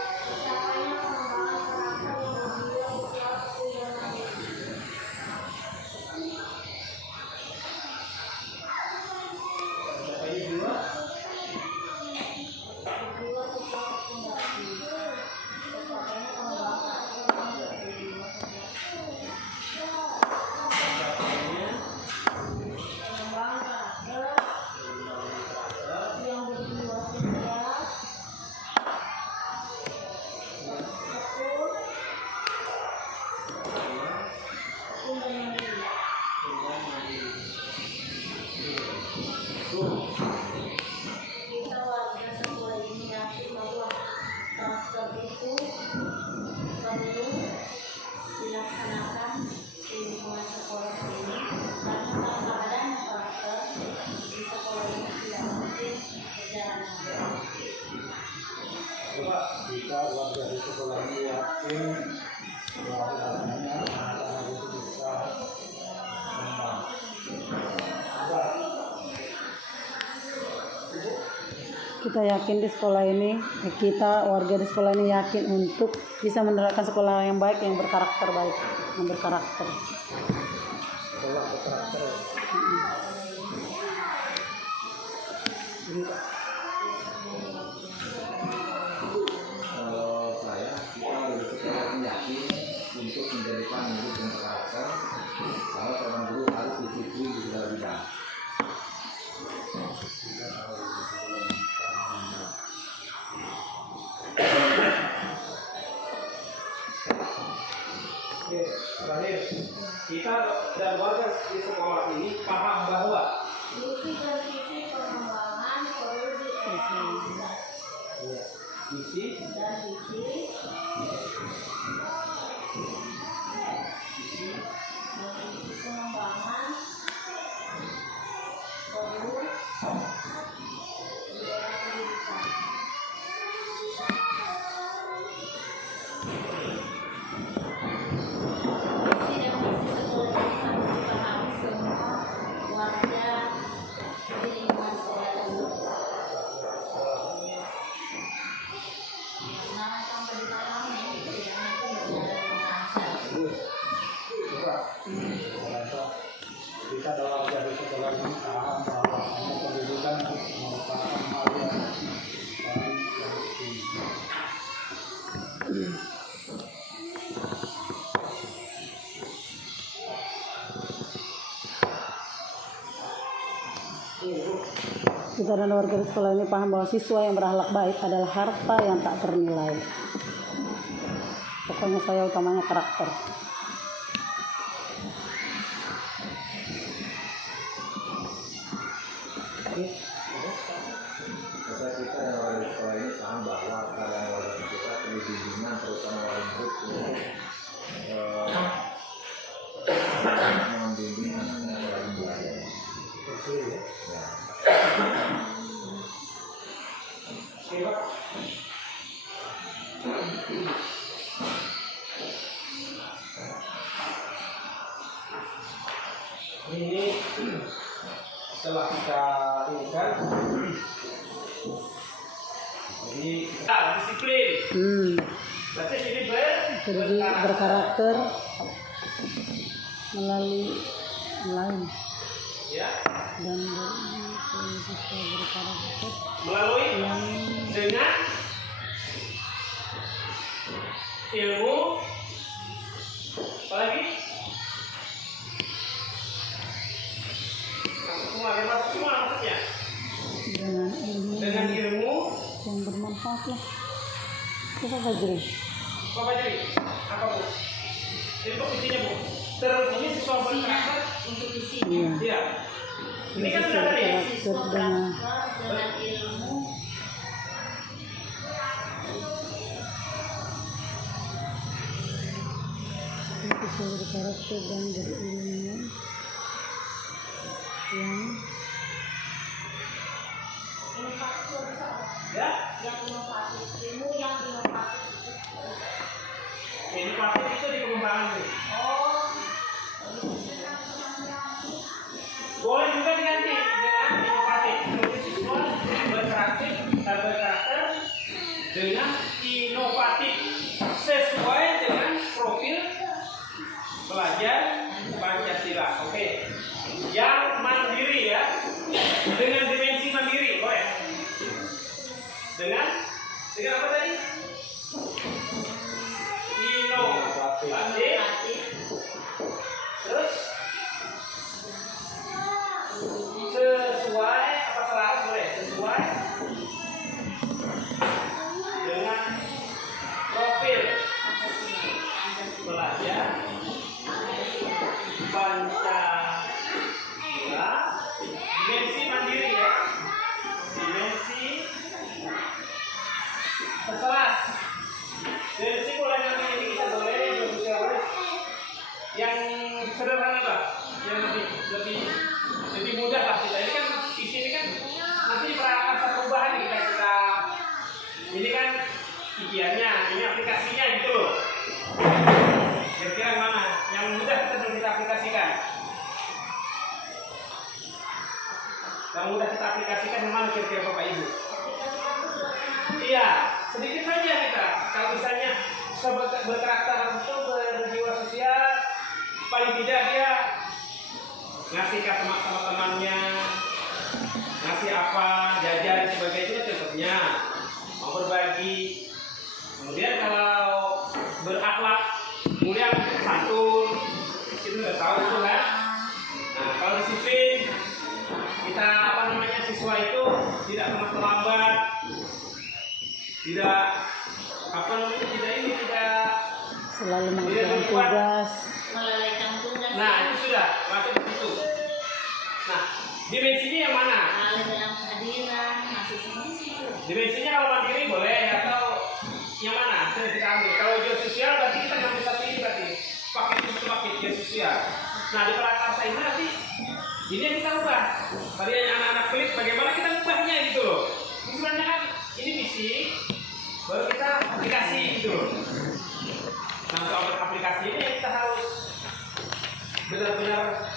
Kita warga sekolah ini yakin bahwa karakter itu perlu dilaksanakan di lingkungan sekolah ini, karena tanpa adanya karakter di sekolah ini tidak mungkin berjalan. Jika warga di sekolah ini yakin bahwasanya anak-anak itu bisa kembang. Kita yakin di sekolah ini, kita warga di sekolah ini yakin untuk bisa menerapkan sekolah yang baik, yang berkarakter baik, yang berkarakter. Sekolah berkarakter. Kalau saya, kita lebih sekolah yakin untuk menjadikan murid yang berkarakter, kalau seorang guru harus disiplin di segala bidang. Oke, terakhir kita dan warga di sekolah ini paham bahwa Visi dan visi pengembangan perlu dieksploitasi. visi Dan visi pengembangan perlu di era pendidikan. Visi dan misi sekolah ini harus dipahami semua warga di lingkungan sekolah ini. Nah, sampai dipahami tidak mungkin berjalan dengan lancar. Kita dalam warga di sekolah ini paham bahwa pendidikan merupakan hal yang paling penting. Kita dan warga di sekolah ini paham bahwa siswa yang berakhlak baik adalah harta yang tak ternilai. Pokoknya saya utamanya karakter. Maka kita yang wali sekolah ini paham bahwa keadaan wali kita perlu bimbingan, terutama wali murid untuk membimbing anak-anak wali belajar. Ini setelah kita ini kan, jadi kita disiplin. Berarti ini Jadi berkarakter melalui lain ya, dan berkarakter melalui dengan ilmu, apalagi masuk semua maksudnya dengan ilmu yang bermanfaat lah. Coba Fajri. Pak Fajri, apa Bu? Ini kok isinya Bu? Ini siswa berkarakter untuk isinya. Iya. Ini kan sudah tadi ya? Siswa berkarakter dengan ilmu. Siswa berkarakter dan berilmu yang Ya? Yang inovatif, ilmu yang inovatif. Inovatif itu di pengembangan nih. Boleh juga diganti dengan inovatif. Jadi siswa berkarakter dengan inovatif sesuai dengan profil pelajar Pancasila. Oke. Yang mandiri ya, dengan dimensi mandiri, boleh. Dengan apa tadi? Inovatif. Terus sesuai apa selaras boleh? Sesuai dengan profil pelajar Pancasila, dimensi mandiri ya, dimensi terserah. Dimensi mulai nanti ini kita boleh yang sederhana lah, yang lebih mudah lah kita. Ini kan di sini kan nanti diperagakan satu perubahan kita ini kan ikiannya, ini aplikasinya gitu loh. Kira-kira mana yang mudah kita aplikasikan? Yang mudah kita aplikasikan mana kira-kira Bapak Ibu? Iya, sedikit saja kita. Kalau misalnya berkarakter itu berjiwa sosial, paling tidak dia ngasih ke sama temannya, ngasih apa, jajan dan sebagainya, contohnya mau berbagi. Kemudian kalau berakhlak mulia, santun, itu udah tahu itu kan. Nah, kalau disiplin, kita siswa itu tidak pernah terlambat, tidak selalu mengerjakan tugas. Melalaikan tugas. Nah, itu sudah masuk ke situ. Nah, dimensinya yang mana? Dalam kehadiran masih semua di situ. Dimensinya kalau mandiri boleh atau yang mana? Kita ambil. Kalau dia sosial berarti kita ngambil satu ini berarti paket itu paket dia sosial. Nah, di prakarsa ini nanti ini yang kita ubah. Tadi yang anak-anak pelit, bagaimana kita ubahnya gitu loh. Sebenarnya kan ini misi, baru kita aplikasi gitu loh. Nah, soal aplikasi ini kita harus benar-benar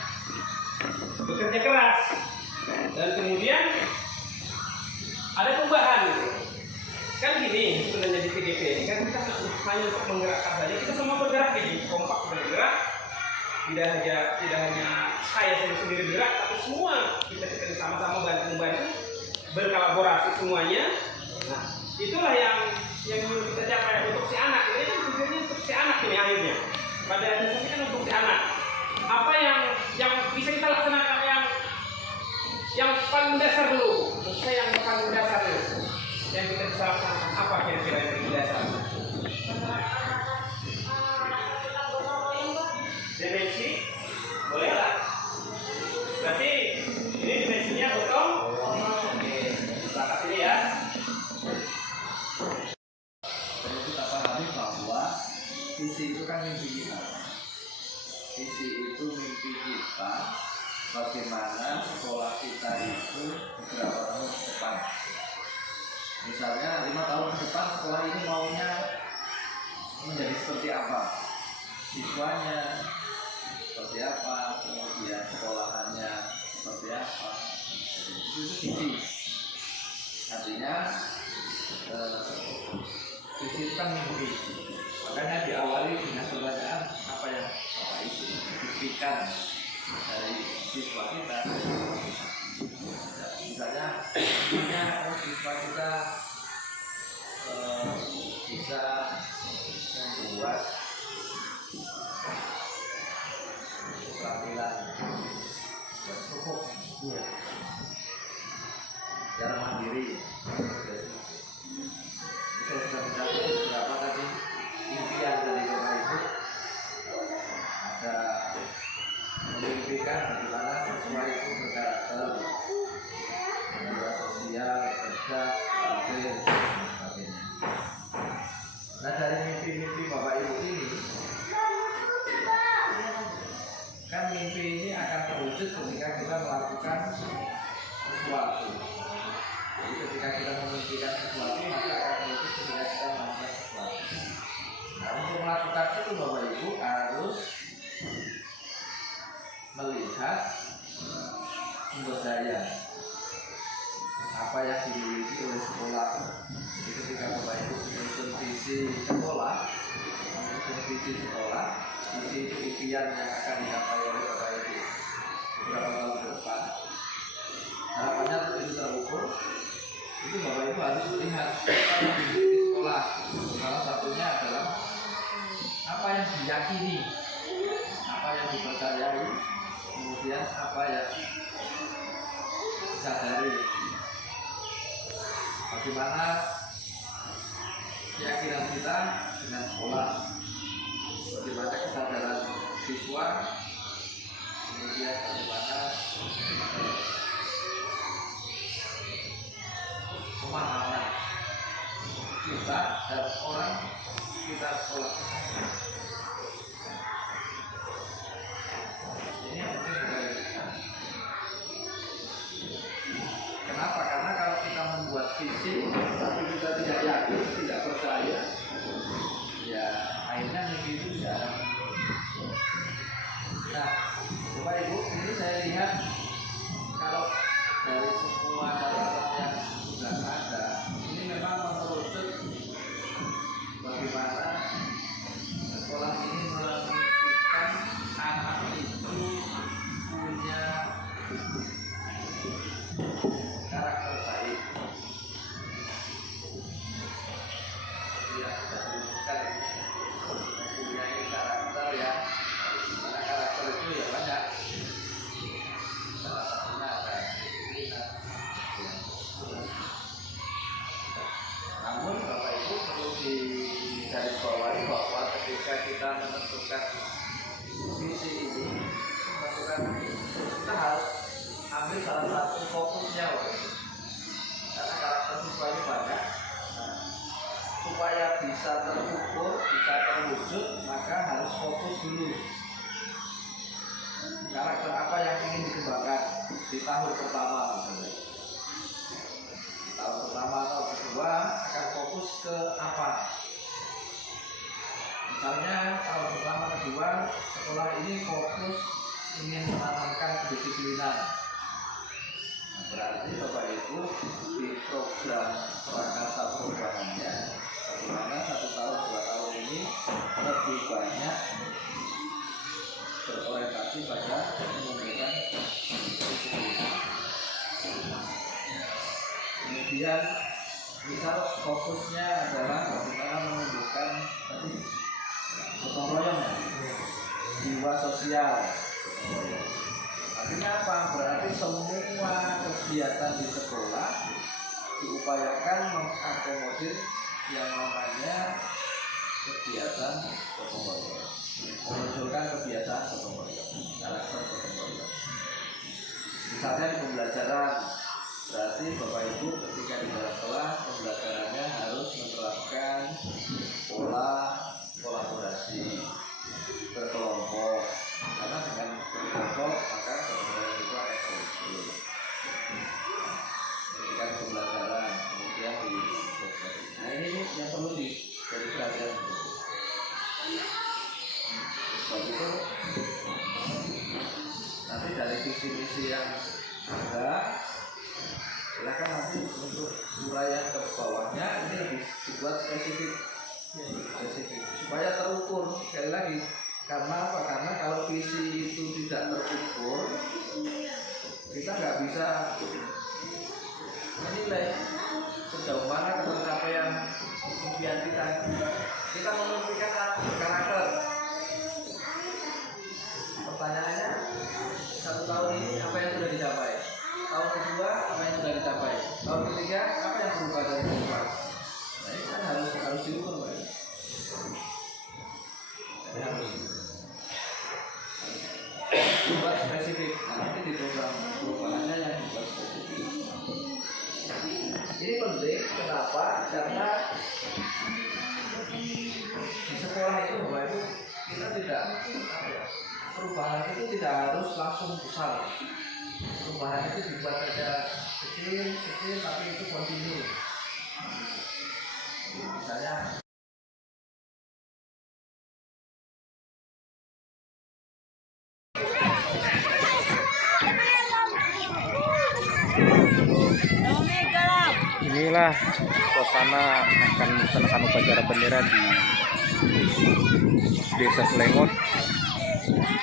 bekerja keras dan kemudian ada perubahan. Kan gini sebenarnya di PDP ini kan kita hanya untuk menggerakkan saja, kita semua bergerak ini kompak bergerak, tidak hanya saya sendiri bergerak, tapi semua kita sama-sama bantu berkolaborasi semuanya. Nah, itulah yang kita capai untuk si anak. Ini kan tujuannya untuk si anak ini akhirnya. Pada dasarnya kan untuk si anak. Apa yang bisa kita laksanakan yang paling dasar dulu. Maksudnya yang paling dasar dulu. Yang kita bisa laksanakan apa kira-kira yang paling dasar? Dimensi boleh lah. Berarti ini dimensinya gotong seperti apa, siswanya seperti apa, kemudian sekolahannya seperti apa. Itu visi. Artinya visi itu kan mimpi. Makanya diawali dengan pertanyaan apa yang Bapak Ibu impikan dari siswa kita. Misalnya siswa kita bisa membuat keterampilan buat pupuk secara mandiri. Saya sudah mencatat beberapa tadi impian dari Bapak Ibu. Ada memimpikan bagaimana siswa itu berkarakter, jiwa sosial, cerdas, adil, dan sebagainya. Nah, dari mimpi-mimpi Bapak Ibu ini, kan mimpi ini akan terwujud ketika kita melakukan sesuatu. Jadi ketika kita memimpikan sesuatu, maka akan terwujud ketika kita melakukan sesuatu. Nah, untuk melakukan itu Bapak Ibu harus melihat sumber daya apa yang dimiliki oleh sekolah. Jadi ketika Bapak Ibu menyusun visi sekolah, visi itu impian yang akan dicapai oleh Bapak Ibu beberapa tahun ke depan. Harapannya itu terukur. Itu Bapak Ibu harus melihat apa yang dimiliki sekolah. Salah satunya adalah apa yang diyakini, apa yang dipercayai, kemudian apa yang disadari. Bagaimana keyakinan kita dengan sekolah, bagaimana kesadaran siswa, kemudian bagaimana pemahaman kita dan orang sekitar sekolah. Ini yang penting kita lakukan. Kenapa? Karena kalau kita membuat visi tapi kita tidak yakin, tidak percaya, ya akhirnya mimpi itu tidak. Nah, Bapak Ibu, ini saya lihat kalau dari semua catatan yang sudah ada, ini memang mengerucut bagaimana sekolah ini memimpikan anak itu punya karakter baik. Yang sudah dirumuskan mempunyai karakter yang mana karakter itu ya banyak. Salah satunya ada disiplinan. Namun Bapak Ibu perlu digarisbawahi bahwa ketika kita menentukan visi ini, kita harus ambil salah satu fokusnya, karena karakter siswa ini banyak. Nah, supaya bisa terukur, bisa terwujud, maka harus fokus dulu. Karakter apa yang ingin dikembangkan di tahun pertama misalnya. Di tahun pertama atau kedua akan fokus ke apa? Misalnya tahun pertama kedua sekolah ini fokus ingin menanamkan kedisiplinan. Nah, berarti Bapak Ibu di program prakarsa perubahannya bagaimana 1 tahun 2 tahun ini lebih banyak berorientasi pada menumbuhkan kedisiplinan. Kemudian misal fokusnya adalah bagaimana menumbuhkan gotong royong, jiwa sosial. Artinya apa? Berarti semua kegiatan di sekolah diupayakan mengakomodir yang namanya kegiatan gotong royong, menunjukkan kebiasaan gotong royong, karakter gotong royong. Misalnya di pembelajaran, berarti Bapak Ibu ketika di dalam kelas pembelajarannya harus menerapkan pola kolaborasi berkelompok, karena dengan berkelompok maka kemudian itu akan terwujud. Ketika pembelajaran kemudian di nah ini yang perlu jadi perhatian. lagi. Karena apa? Karena kalau visi itu tidak terukur, kita nggak bisa menilai sejauh mana tercapaian impian kita. Kita memimpikan karakter. Pertanyaannya, 1 tahun ini apa yang sudah dicapai? Tahun kedua apa yang sudah dicapai? Tahun ketiga apa yang berubah dari berubah? Nah, ini kan harus diukur, Pak. Jadi harus dibuat spesifik. Nah, nanti di program perubahannya yang dibuat spesifik. Ini penting, kenapa? Karena di sekolah itu Bapak Ibu kita tidak perubahan itu tidak harus langsung besar. Perubahan itu dibuat saja kecil tapi itu kontinu. Misalnya inilah suasana akan melaksanakan upacara bendera di Desa Selengot,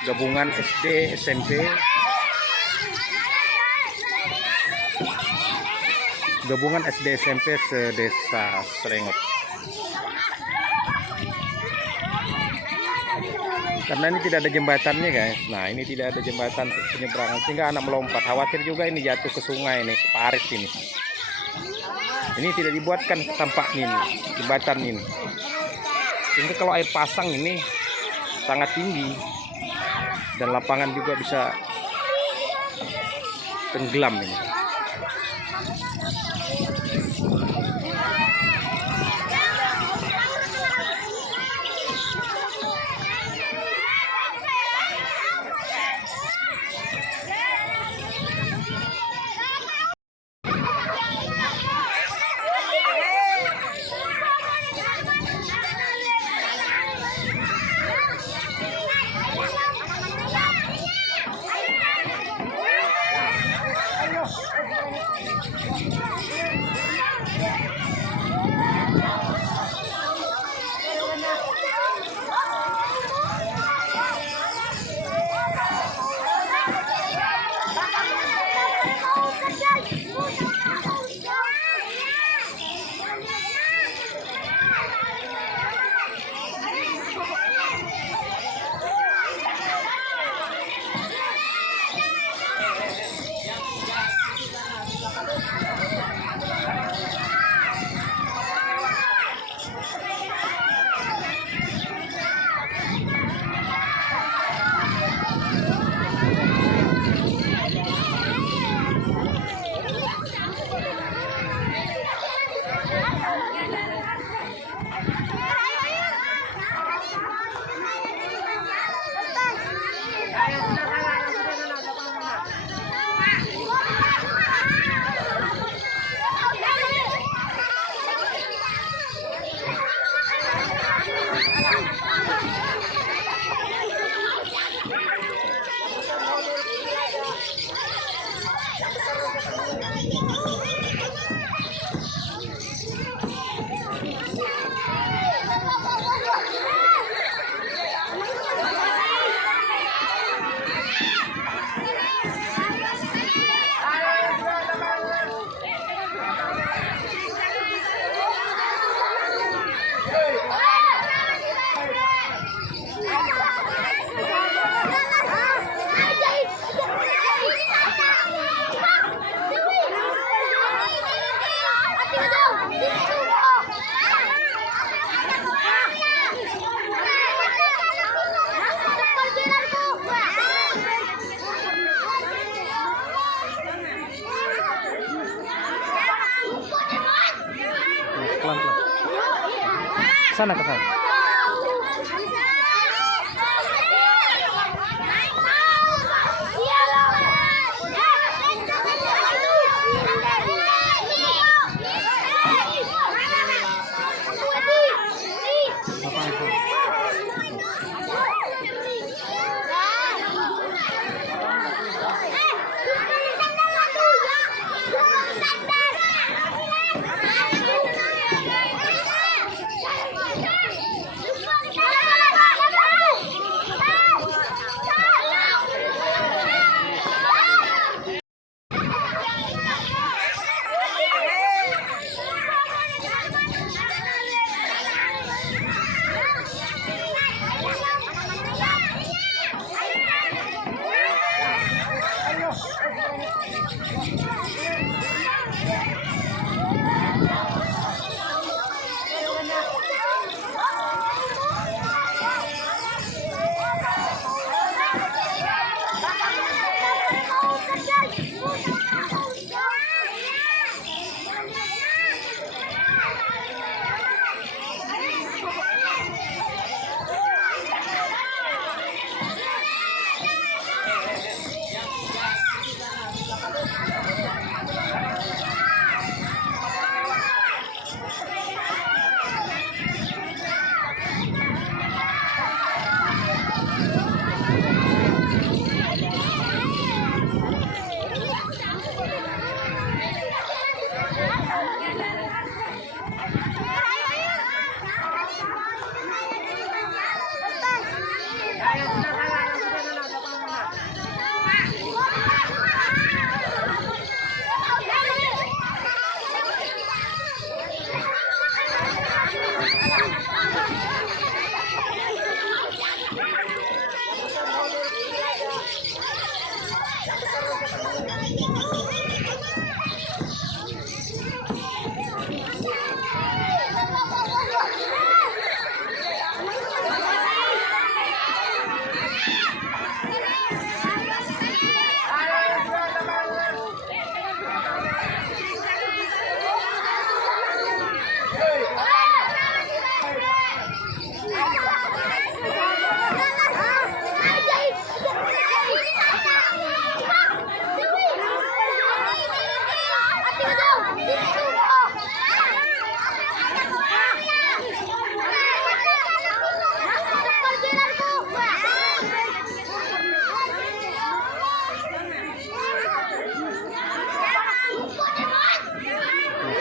gabungan SD SMP, gabungan SD SMP se-Desa Selengot. Karena ini tidak ada jembatannya guys. Nah ini tidak ada jembatan penyeberangan sehingga anak melompat. Khawatir juga ini jatuh ke sungai ini, ke parit ini. Ini tidak dibuatkan tampaknya ini, jembatan ini. Sehingga kalau air pasang ini sangat tinggi dan lapangan juga bisa tenggelam ini. Pelan-pelan. Sana ke sana.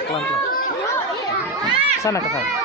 Pelan-pelan. Sana ke sana.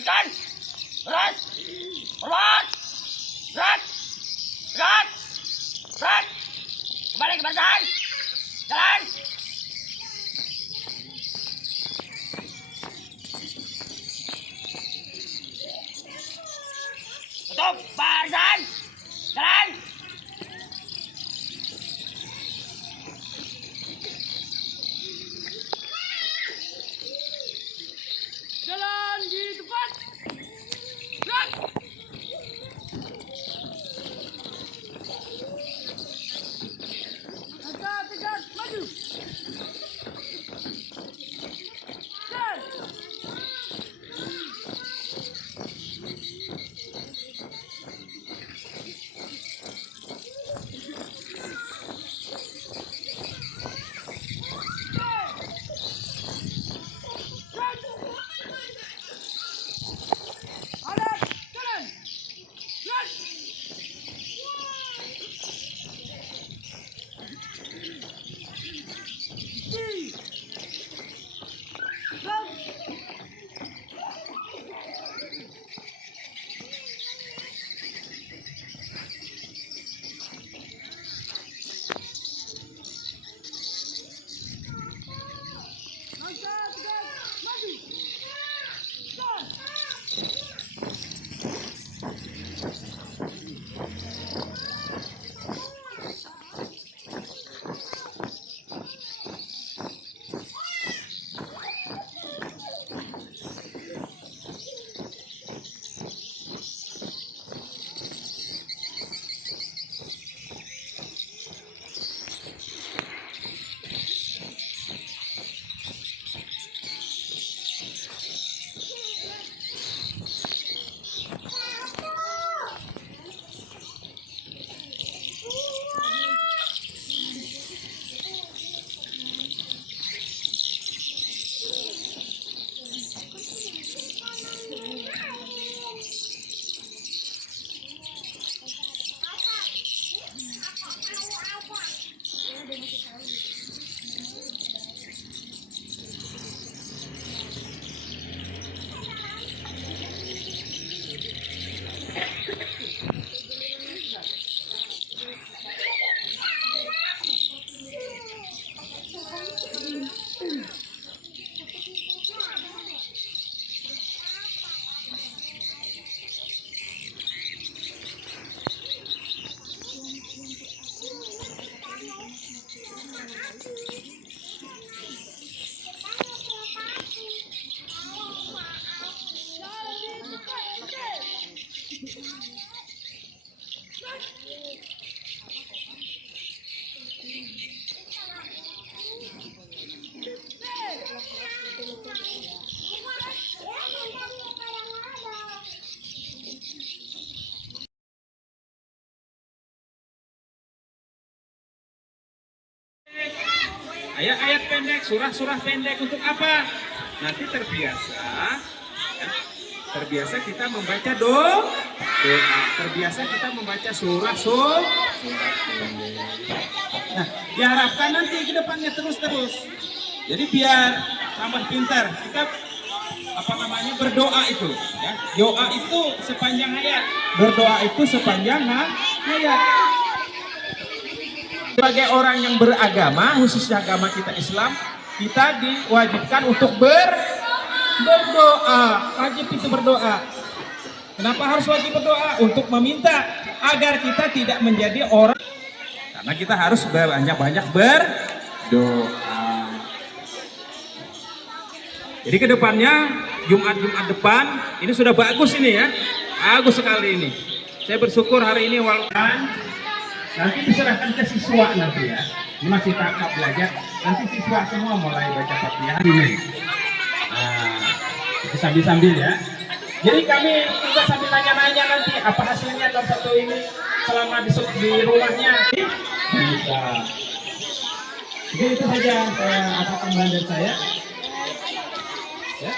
Teruskan. Terus. Forward. Gerak. Gerak. Gerak. Kembali ke barisan. Jalan. Tutup barisan. Jalan. Jalan di depan. Gerak. Tegak, tegak, maju. Jalan. Hadap, jalan. Gerak. Ayat-ayat pendek, surah-surah pendek untuk apa? Nanti terbiasa, ya, terbiasa kita membaca doa, terbiasa kita membaca surah. Nah, diharapkan nanti ke depannya terus-terus. Jadi biar tambah pintar, kita berdoa itu, ya. Doa itu sepanjang ayat, berdoa itu sepanjang ayat. Sebagai orang yang beragama, khususnya agama kita Islam, kita diwajibkan untuk berdoa. Wajib itu berdoa. Kenapa harus wajib berdoa? Untuk meminta agar kita tidak menjadi orang. Karena kita harus banyak-banyak berdoa. Jadi kedepannya Jumat depan ini sudah bagus ini ya, bagus sekali ini. Saya bersyukur hari ini walaupun nanti diserahkan ke siswa nanti ya. Ini masih tahap belajar. Nanti siswa semua mulai baca Fatihah ini. Nah, sambil-sambil ya. Jadi kami juga sambil nanya-nanya nanti apa hasilnya dalam satu ini selama di rumahnya. Bisa. Jadi itu saja saya tambahan dari saya. Ya.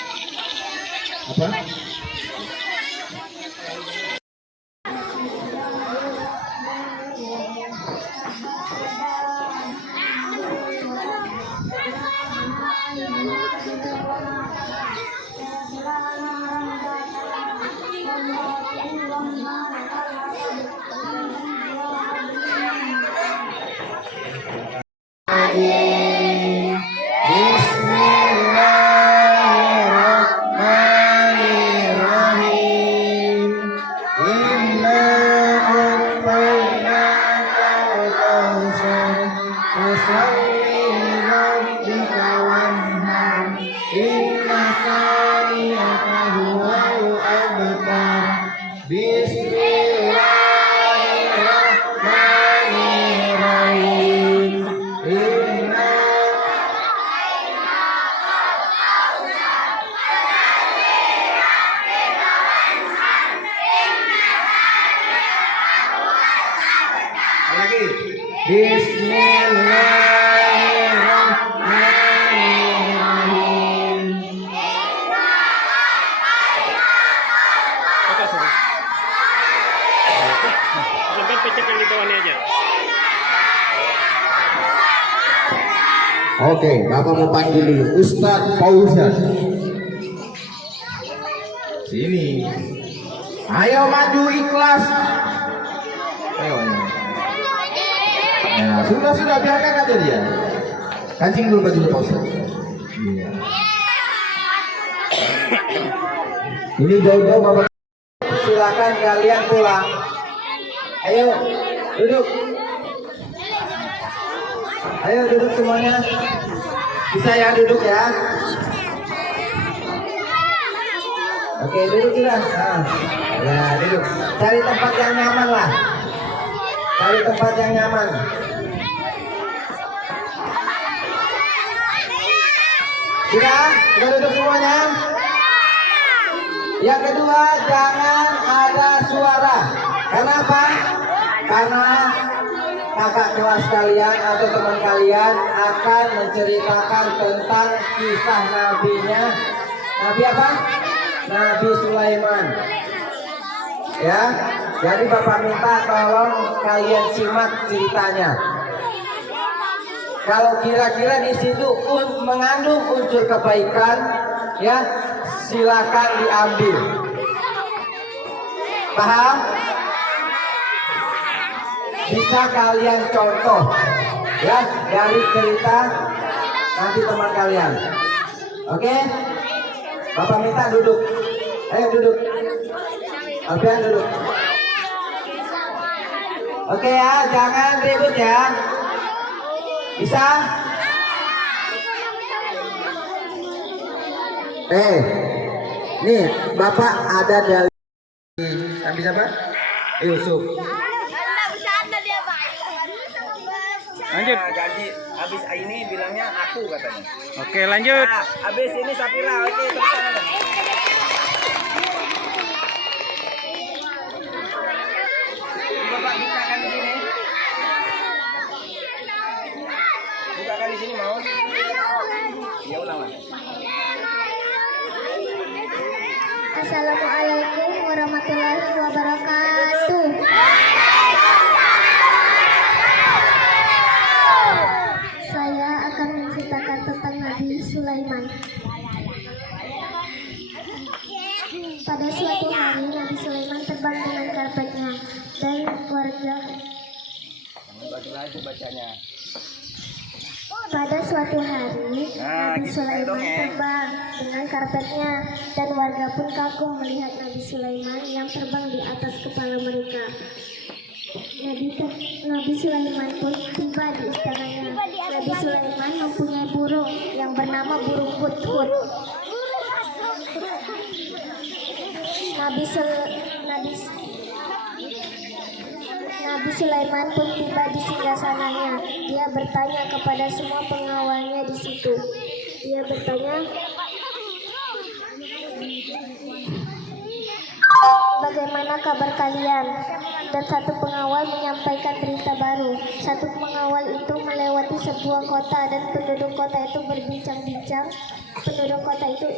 Apa? Bismillahirrahmanirrahim. Kakak suruh. Sampai pecah di bawahnya aja. Oke, Bapak mau panggil dulu Ustadz Fauzan. Sini. Ayo maju ikhlas. Ayo. Nah, sudah biarkan aja dia. Kancing dulu baju Pak Ustadz. Iya. Ini jauh-jauh Bapak. Silakan kalian pulang. Ayo, duduk. Ayo duduk semuanya. Bisa ya duduk ya. Oke, duduk sudah. Nah, duduk. Cari tempat yang nyaman lah. Cari tempat yang nyaman. Sudah duduk semuanya. Yang kedua, jangan ada suara. Kenapa? Karena kakak kelas kalian atau teman kalian akan menceritakan tentang kisah nabinya. Nabi apa? Nabi Sulaiman. Ya, jadi Bapak minta tolong kalian simak ceritanya. Kalau kira-kira di situ mengandung unsur kebaikan, ya silakan diambil. Paham? Bisa kalian contoh ya dari cerita nanti teman kalian. Oke? Bapak minta duduk. Ayo duduk. Alfian duduk. Oke ya, jangan ribut ya. Bisa? Nih Bapak ada dari Nabi siapa? Yusuf. Lanjut. Jadi habis ini bilangnya aku katanya. Oke, lanjut. Nah, habis ini Safira. Oke, tepuk tangan. Bapak bukakan di sini. Bukakan di sini mau? Ya ulang lah. Assalamualaikum warahmatullahi wabarakatuh. Saya akan menceritakan tentang Nabi Sulaiman. Pada suatu hari Nabi Sulaiman terbang dengan karpetnya dan warga. Bagi lagi bacanya. Pada suatu hari Nabi Sulaiman terbang dengan karpetnya dan warga pun kagum melihat Nabi Sulaiman yang terbang di atas kepala mereka. Nabi Sulaiman pun tiba di istananya. Nabi Sulaiman mempunyai burung yang bernama burung hut-hut. Nabi Sulaiman pun tiba di singgasananya. Dia bertanya kepada semua pengawalnya di situ. Dia bertanya, bagaimana kabar kalian? Dan satu pengawal menyampaikan berita baru. Satu pengawal itu melewati sebuah kota dan penduduk kota itu berbincang-bincang. Penduduk kota itu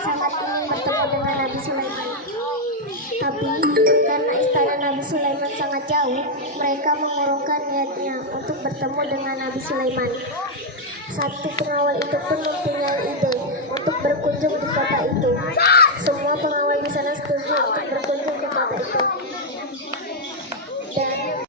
sangat ingin bertemu dengan Nabi Sulaiman. Tapi karena istana Nabi Sulaiman sangat jauh, mereka mengurungkan niatnya untuk bertemu dengan Nabi Sulaiman. Satu pengawal itu pun mempunyai ide untuk berkunjung di kota itu. Semua pengawal di sana setuju untuk berkunjung ke kota itu. Dan